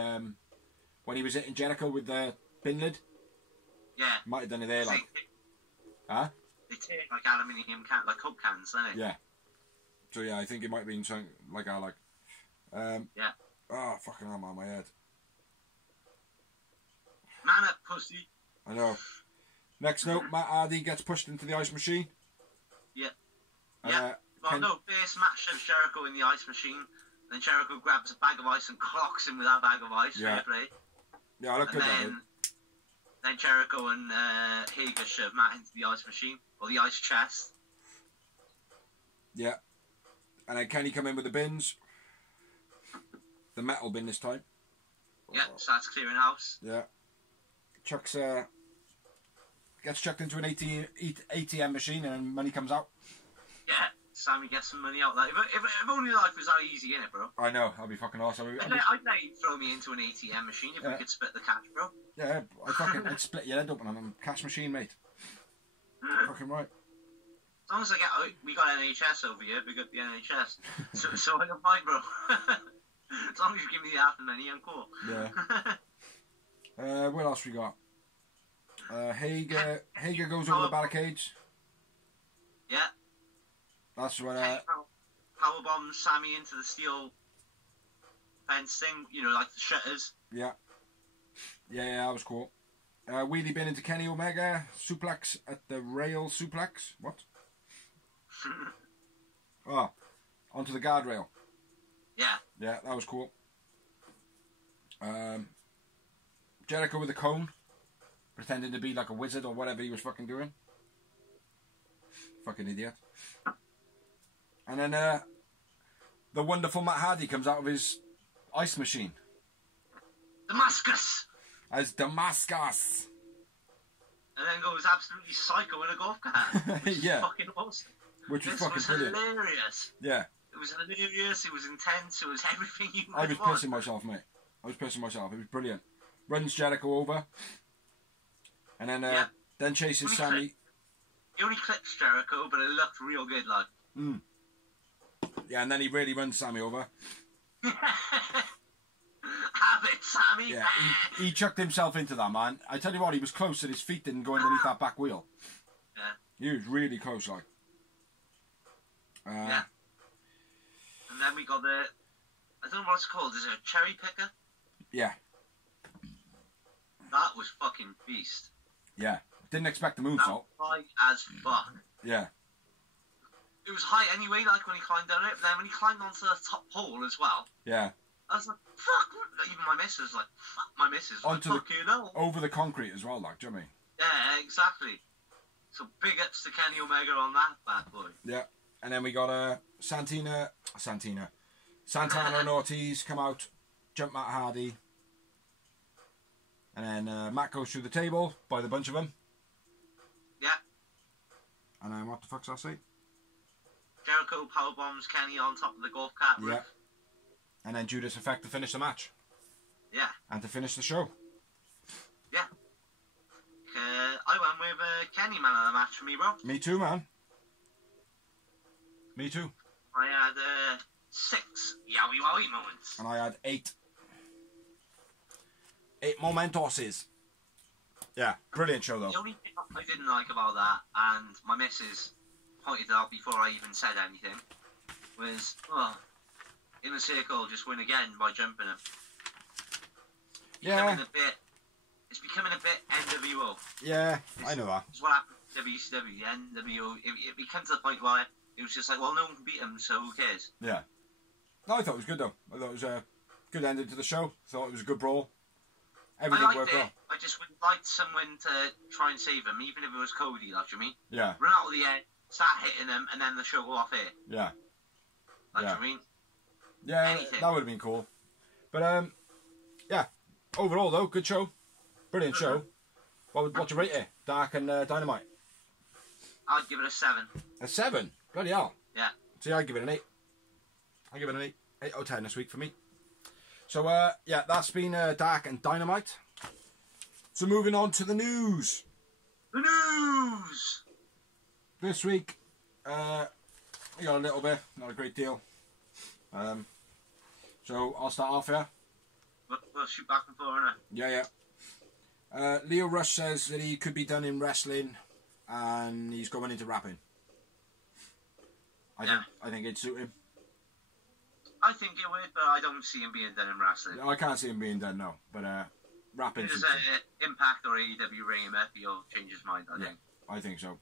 when he was hitting Jericho with the bin lid. Yeah. Might have done it there, like. Huh? They take like aluminium can, like Coke cans, don't they? Yeah. So yeah, I think it might have been something like I like. Yeah. Oh, fucking hell, man, my head. Man up, pussy. I know. Next note, Matt Hardy gets pushed into the ice machine. Yeah. Yeah. First Matt shoves Jericho in the ice machine. Then Jericho grabs a bag of ice and clocks him with that bag of ice. Yeah. Yeah, I look good at it. Then Jericho and Hager shove Matt into the ice machine, or the ice chest. Yeah. And then Kenny come in with the bins. The metal bin this time. Yeah, starts clearing house. Yeah. Gets chucked into an ATM machine and money comes out. Yeah, Sammy gets some money out there. If only life was that easy, innit, bro? I know, that'd be fucking awesome. I'd let you throw me into an ATM machine if we could split the cash, bro. Yeah, I'd split your head open on a cash machine, mate. Fucking right. As long as we got NHS over here, we got the NHS. so I don't mind, bro. As long as you give me half the money, I'm cool. Yeah. What else we got? Hager goes over the barricades. Yeah. That's what. Powerbomb Sammy into the steel fence thing, you know, like the shutters. Yeah. Yeah, that was cool. Wheelie bin into Kenny Omega, suplex at the rail suplex. What? Oh, onto the guardrail. Yeah. Yeah, that was cool. Jericho with a cone, pretending to be like a wizard or whatever he was fucking doing. Fucking idiot. And then the wonderful Matt Hardy comes out of his ice machine. Damascus! As Damascus. And then goes absolutely psycho in a golf cart. Which yeah. is fucking awesome. Which was this fucking was brilliant. Hilarious. Yeah. It was hilarious, it was intense, it was everything you I was would want. pissing myself, mate. I was pissing myself. It was brilliant. Runs Jericho over. And then then chases Sammy. He only clips Jericho, but it looked real good, like. Yeah, and then he really runs Sammy over. Have it, Sammy! Yeah, he chucked himself into that, man. I tell you what, he was close and his feet didn't go underneath that back wheel. Yeah. He was really close, like. Yeah. And then we got the... I don't know what it's called. Is it a cherry picker? Yeah. That was fucking beast. Yeah. Didn't expect the moonsault. That was high as fuck. Yeah. It was high anyway, like when he climbed down it, but then when he climbed onto the top pole as well, Yeah. I was like, fuck! Even my missus, like, fuck my missus. Onto like, fuck you know. over the concrete as well, like, do you know what I mean? Yeah, exactly. So big ups to Kenny Omega on that bad boy. Yeah. And then we got Santana and Ortiz come out, jump Matt Hardy. And then Matt goes through the table by the bunch of them. Yeah. And then what the fuck's that say? Jericho powerbombs Kenny on top of the golf cart roof. Yeah. And then Judas Effect to finish the match. Yeah. And to finish the show. Yeah. I went with Kenny man of the match for me, bro. Me too, man. Me too. I had 6 yowie wowie moments. And I had 8. 8 momentoses. Yeah, brilliant show though. The only thing I didn't like about that, and my missus pointed it out before I even said anything, was, in a circle, just win again by jumping him. Yeah. It's becoming a bit NWO. Yeah, I know that. It's what happened to WCW, NWO. It became to the point where it was just like, well, no one can beat him, so who cares? Yeah. No, I thought it was good though. I thought it was a good ending to the show. Thought it was a good brawl. Everything worked well. I just would like someone to try and save him, even if it was Cody, like, you mean? Yeah. Run out of the end, start hitting him, and then the show go off here. Yeah. Like, you mean? Yeah, Anything. that would have been cool. But, yeah. Overall, though, good show. Brilliant show. What's your rate here? Dark and Dynamite? I'd give it a 7. A 7? Bloody hell. Yeah. See, I'd give it an 8. I give it an 8. 8 out of 10 this week for me. So, yeah, that's been Dark and Dynamite. So, moving on to the news. The news! This week, we got a little bit, not a great deal. So, I'll start off here. We'll shoot back and forth, innit? Yeah. Leo Rush says that he could be done in wrestling and he's going into rapping. I think it'd suit him. I think it would, but I don't see him being done in wrestling. I can't see him being done, no. But rapping. If there's an Impact or AEW ring him up, he'll change his mind, I think. I think so.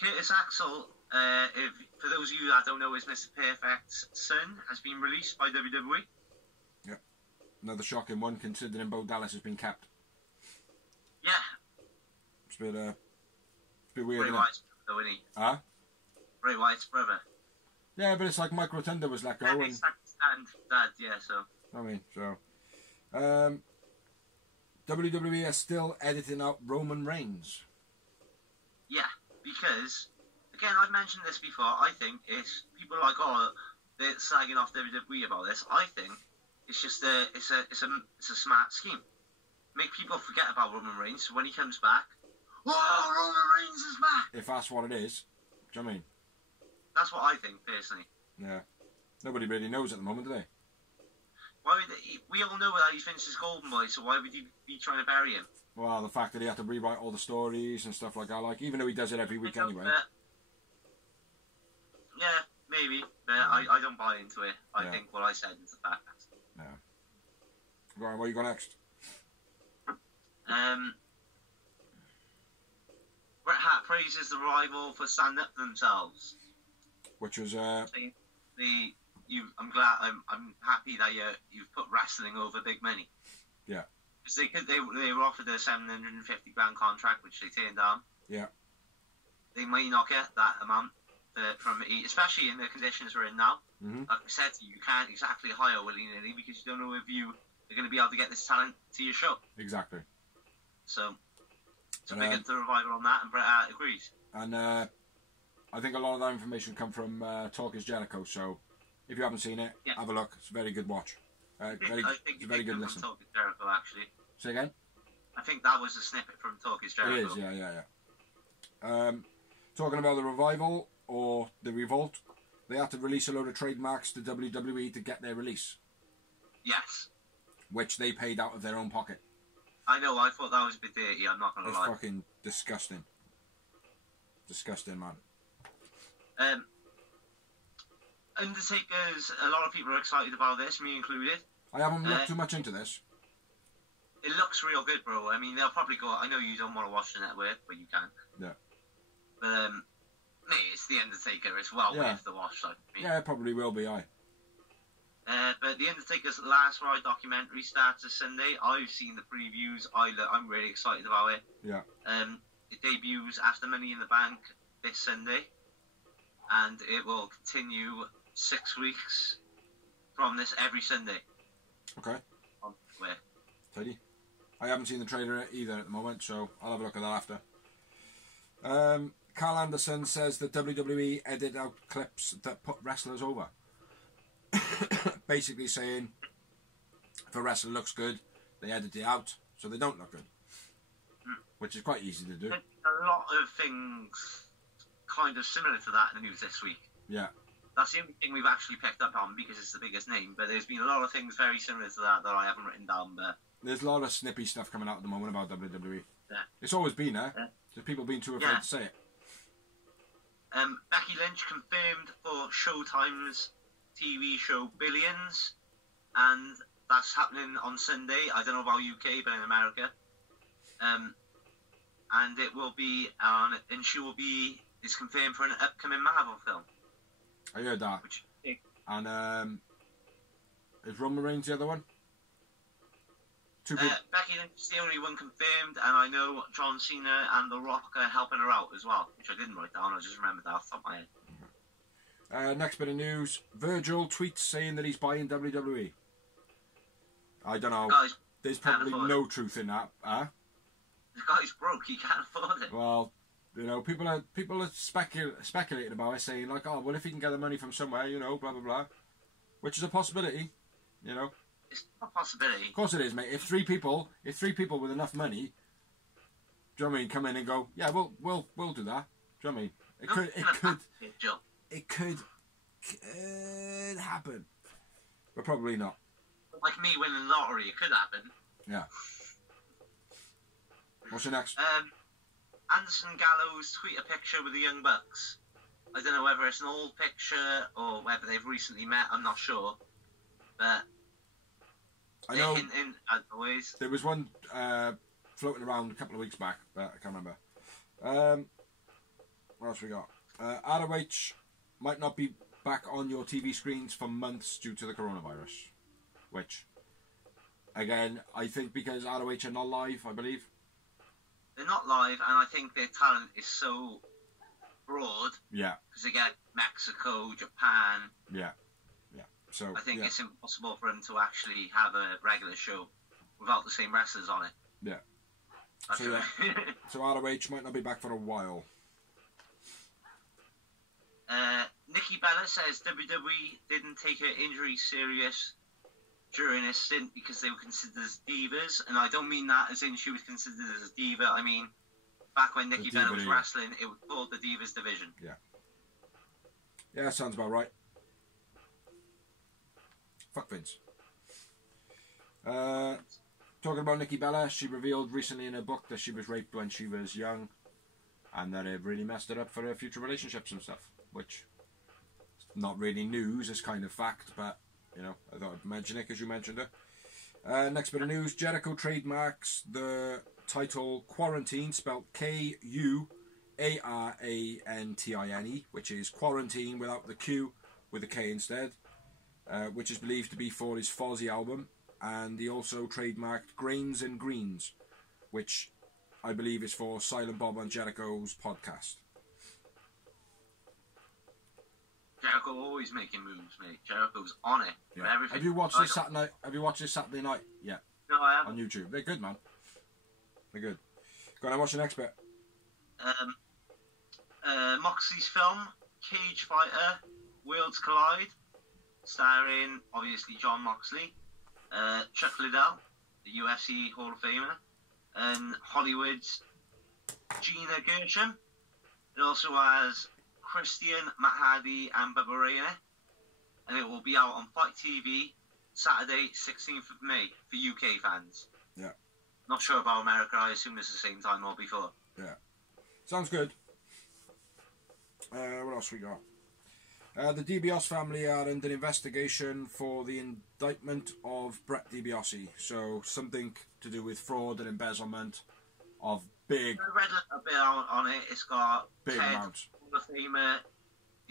Curtis Axel, for those of you that don't know, is Mr. Perfect's son, has been released by WWE. Yep. Another shocking one, considering Bo Dallas has been kept. Yeah. It's a bit weird, Bray isn't Wyatt's brother, though, isn't he? Huh? Bray Wyatt's brother. Yeah, but it's like Mike Rotunda was let go. Yeah, And, he's and dad, yeah, so. I mean, so. WWE is still editing out Roman Reigns. Yeah, because, again, I've mentioned this before, I think it's, people are like, oh, they're slagging off WWE about this. I think it's just it's a smart scheme. Make people forget about Roman Reigns, so when he comes back, oh, Roman Reigns is back! If that's what it is. Do you know what I mean? That's what I think, personally. Yeah. Nobody really knows at the moment, do they? Why would we all know that he's Vince's golden boy, so why would he be trying to bury him? Well, the fact that he had to rewrite all the stories and stuff like that, like, even though he does it every week anyway. Yeah, maybe. But I don't buy into it. I think what I said is a fact. Yeah. Go on, what you got next? Bret Hart praises the rival for standing up for themselves. Which was I'm happy that you've put wrestling over big money. Yeah. Because they were offered a $750,000 contract, which they turned down. Yeah. They might not get that amount especially in the conditions we're in now. Mm-hmm. Like I said to you, you can't exactly hire willy-nilly because you don't know if you're going to be able to get this talent to your show. Exactly. So big up the Revival on that, and Bret Hart agrees. And I think a lot of that information come from Talk is Jericho, so if you haven't seen it, have a look. It's a very good watch. I think it's a very good listen. Talk is Jericho, actually. Say again? I think that was a snippet from Talk is Jericho. It is, yeah. Talking about the Revival, or the Revolt, they had to release a load of trademarks to WWE to get their release. Yes. Which they paid out of their own pocket. I know, I thought that was a bit dirty, I'm not going to lie. It's fucking disgusting. Disgusting, man. Undertaker's, a lot of people are excited about this, me included. I haven't looked too much into this. It looks real good, bro. I mean, they'll probably go, I know you don't want to watch the network, but you can. Yeah. But, mate, it's The Undertaker. It's well worth the watch. Like, yeah, it probably will be, but The Undertaker's Last Ride documentary starts this Sunday. I've seen the previews. I'm really excited about it. Yeah. It debuts after Money in the Bank this Sunday, and it will continue 6 weeks from this every Sunday. Okay. Where? Tidy. I haven't seen the trailer either at the moment, so I'll have a look at that after. Carl Anderson says that WWE edit out clips that put wrestlers over. Basically saying, if a wrestler looks good, they edit it out so they don't look good. Which is quite easy to do. A lot of things kind of similar to that in the news this week. Yeah. That's the only thing we've actually picked up on because it's the biggest name, but there's been a lot of things very similar to that I haven't written down. But there's a lot of snippy stuff coming out at the moment about WWE. Yeah. It's always been there. Yeah. Just people being too afraid to say it. Becky Lynch confirmed for Showtime's TV show Billions, and that's happening on Sunday. I don't know about UK, but in America. And it will be on, and she will be, is confirmed for an upcoming Marvel film. I heard that. And is Roman Reigns the other one? Becky Lynch is the only one confirmed, and I know John Cena and The Rock are helping her out as well, which I didn't write down. I just remembered that off the top of my head. Next bit of news: Virgil tweets saying that he's buying WWE. I don't know. There's probably no truth in that. The guy's broke. He can't afford it. Well, you know, people are speculating about it, saying like, oh, well, if he can get the money from somewhere, you know, blah blah blah, which is a possibility, you know. It's a possibility. Of course it is, mate. If three people with enough money, do you know what I mean, come in and go, yeah, we'll do that. Do you know what I mean? It could happen, but probably not. Like me winning the lottery, it could happen. Yeah. What's your next? Anderson Gallows tweet a picture with the Young Bucks. I don't know whether it's an old picture or whether they've recently met. I'm not sure, but I know hinting as always. There was one floating around a couple of weeks back, but I can't remember. What else we got? ROH might not be back on your TV screens for months due to the coronavirus. Which, again, I think because ROH are not live, I believe. They're not live, and I think their talent is so broad. Yeah. Because they get Mexico, Japan. Yeah. So I think it's impossible for them to actually have a regular show without the same wrestlers on it. Yeah. So ROH might not be back for a while. Nikki Bella says WWE didn't take her injury serious during her stint because they were considered as divas, and I don't mean that as in she was considered as a diva. I mean, back when Nikki Bella was wrestling, it was called the Divas division. Yeah, sounds about right. Fuck Vince. talking about Nikki Bella, she revealed recently in her book that she was raped when she was young, and that it really messed her up for her future relationships and stuff, which not really news, it's kind of fact, but, you know, I thought I'd mention it because you mentioned it. Next bit of news, Jericho trademarks the title Quarantine, spelled Q-U-A-R-A-N-T-I-N-E, which is quarantine without the Q, with a K instead, which is believed to be for his Fozzy album, and he also trademarked Grains and Greens, which I believe is for Silent Bob and Jericho's podcast. Jericho always making moves, mate. Jericho's on it. Yeah. Everything. Have you watched this Saturday night? Have you watched this Saturday night? Yeah. No, I haven't. On YouTube. They're good, man. They're good. Go on and watch the next bit. Moxley's film, Cage Fighter, Worlds Collide, starring, obviously, John Moxley, Chuck Liddell, the UFC Hall of Famer, and Hollywood's Gina Gershon. It also has Christian, Matt Hardy, and Bubba Ray in it. And it will be out on Fight TV Saturday, 16th of May, for UK fans. Yeah. Not sure about America, I assume it's the same time or before. Yeah. Sounds good. What else we got? The DiBiase family are under investigation for the indictment of Brett DiBiase. So something to do with fraud and embezzlement of big... I read a bit on it. It's got big Ted, amounts. Hall of Famer,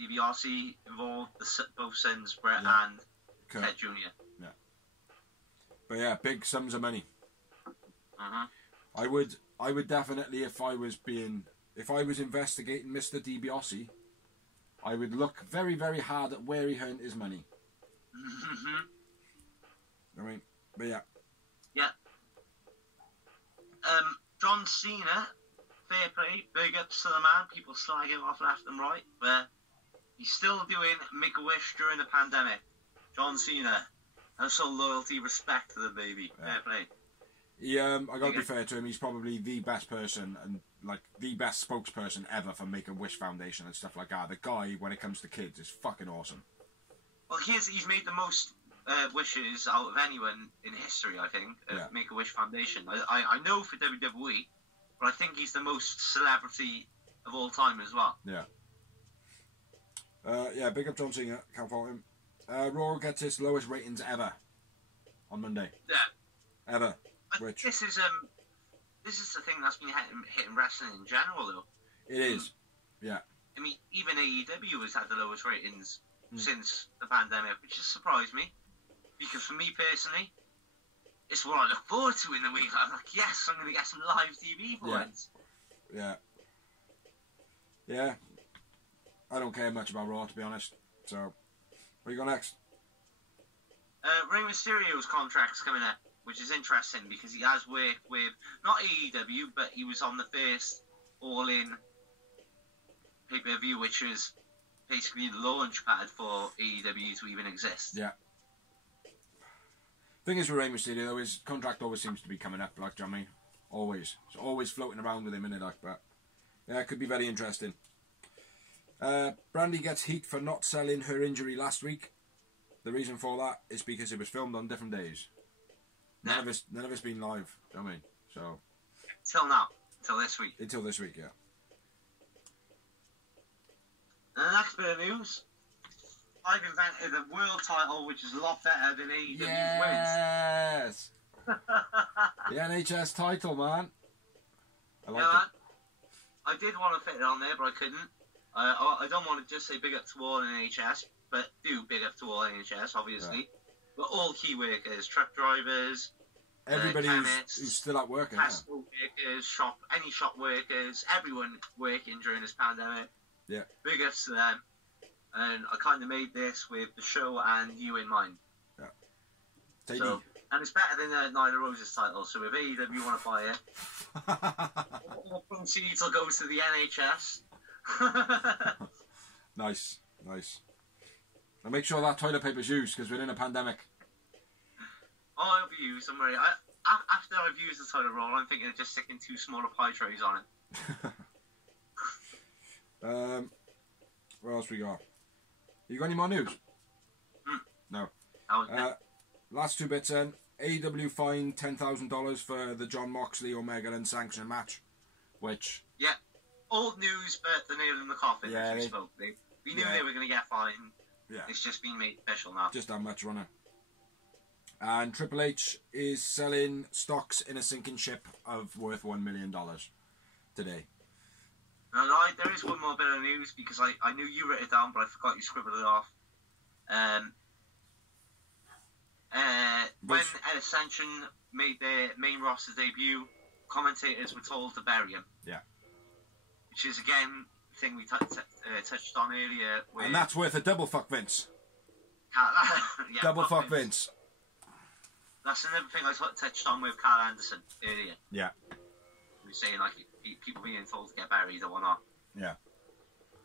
DiBiase involved, both sons, Brett and Ted Jr. Yeah. But yeah, big sums of money. Uh-huh. I would definitely, if I was investigating Mr. DiBiase, I would look very, very hard at where he earned his money. I mean, but yeah. Yeah. John Cena, fair play, big ups to the man. People slag him off left and right, but he's still doing Make-A-Wish during the pandemic. John Cena, and so loyalty, respect to the baby. Yeah. Fair play. I gotta be fair to him, he's probably the best person and like the best spokesperson ever for Make-A-Wish Foundation and stuff like that. The guy, when it comes to kids, is fucking awesome. Well, he's made the most wishes out of anyone in history, I think, Make-A-Wish Foundation. I know for WWE, but I think he's the most celebrity of all time as well. Yeah. Yeah, big up John Cena, can't fault him. Raw gets its lowest ratings ever on Monday. Yeah. Ever. Which this is the thing that's been hitting wrestling in general, though. It is. Yeah. I mean, even AEW has had the lowest ratings since the pandemic, which has surprised me. Because for me personally, it's what I look forward to in the week. I'm like, yes, I'm going to get some live TV for once. Yeah. Yeah. I don't care much about Raw, to be honest. So, what you got next? Rey Mysterio's contract's coming up, which is interesting because he has worked with, not AEW, but he was on the first All-In pay-per-view, which was basically the launch pad for AEW to even exist. Yeah. Thing is with Rey Mysterio, though, his contract always seems to be coming up, like, do you know what I mean? Always. It's always floating around with him, innit, like, but yeah, it could be very interesting. Brandy gets heat for not selling her injury last week. The reason for that is because it was filmed on different days. None of it's been live, do you know what I mean? So Till now. Till this week. Until this week, yeah. And the next bit of news, I've invented a world title which is a lot better than AEW's wins. Yes! The NHS title, man. I like it. I did want to fit it on there, but I couldn't. I don't want to just say big up to all NHS, but do big up to all NHS, obviously. Yeah. But all key workers, truck drivers, everybody who's still at work, festival workers, any shop workers, everyone working during this pandemic. Yeah. Big ups to them. And I kind of made this with the show and you in mind. Yeah. So, and it's better than Nyla Rose's title, so if AEW want to buy it, all proceeds will go to the NHS. Nice. And make sure that toilet paper's used, because we're in a pandemic. Oh, it'll be used, don't worry. After I've used the toilet roll, I'm thinking of just sticking 2 smaller pie trays on it. What else we got? You got any more news? No. That was last 2 bits then. AEW fined $10,000 for the John Moxley Omega unsanctioned match, which... Yeah, old news, but the nail in the coffin, yeah, as we spoke. We knew they were going to get fined. Yeah. It's just been made special now. Just that much runner. And Triple H is selling stocks in a sinking ship of worth $1 million today. Now, there is one more bit of news, because I knew you wrote it down, but I forgot you scribbled it off. When Ascension made their main roster debut, commentators were told to bury him. Yeah. Which is, again, the thing we touched on earlier. With And that's worth a double fuck Vince. Yeah, double fuck Vince. That's another thing I touched on with Carl Anderson earlier. Yeah. We were saying, like, people being told to get buried or whatnot. Yeah.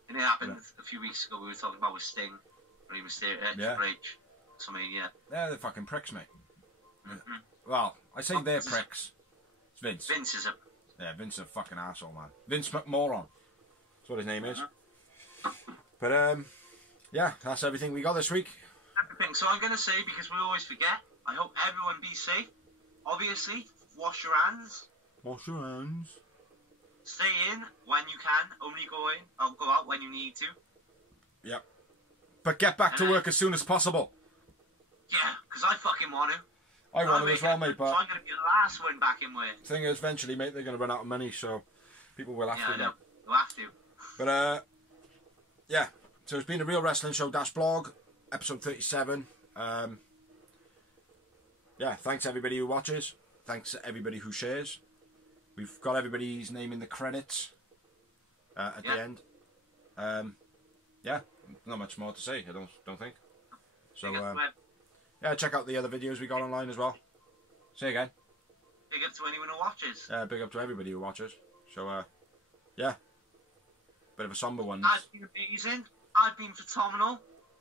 And it happened a few weeks ago. We were talking about with Sting, when he was there at Triple H. Yeah. They're the fucking pricks, mate. Mm-hmm. Well, I say they're pricks. It's Vince. Vince is a... Yeah, Vince is a fucking asshole, man. Vince McMoron. That's what his name is. But, yeah, that's everything we got this week. Everything. So I'm going to say, because we always forget, I hope everyone be safe. Obviously, wash your hands. Wash your hands. Stay in when you can. Only go out when you need to. Yep. But get back to work as soon as possible. Yeah, because I fucking want to. I want to as well, mate, but... So I'm going to be the last one back in work. Thing is, eventually, mate, they're going to run out of money, so people will have to. Yeah, I know. They'll have to. But, yeah. So it's been a Real Wrestling Show -blog, episode 37. Yeah, thanks everybody who watches. Thanks everybody who shares. We've got everybody's name in the credits at the end. Yeah, not much more to say, I don't think. So, yeah, check out the other videos we got online as well. Say again. Big up to anyone who watches. Big up to everybody who watches. So, yeah. Bit of a somber one. I've been amazing. I've been phenomenal.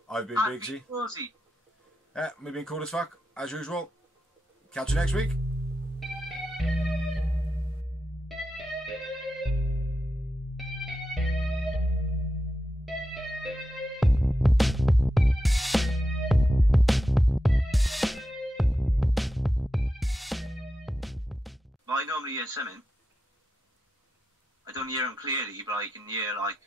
I've been Bigsy. Cozy. Yeah, we've been cool as fuck, as usual. Catch you next week. Well, I normally hear something. I don't hear them clearly, but I can hear, like...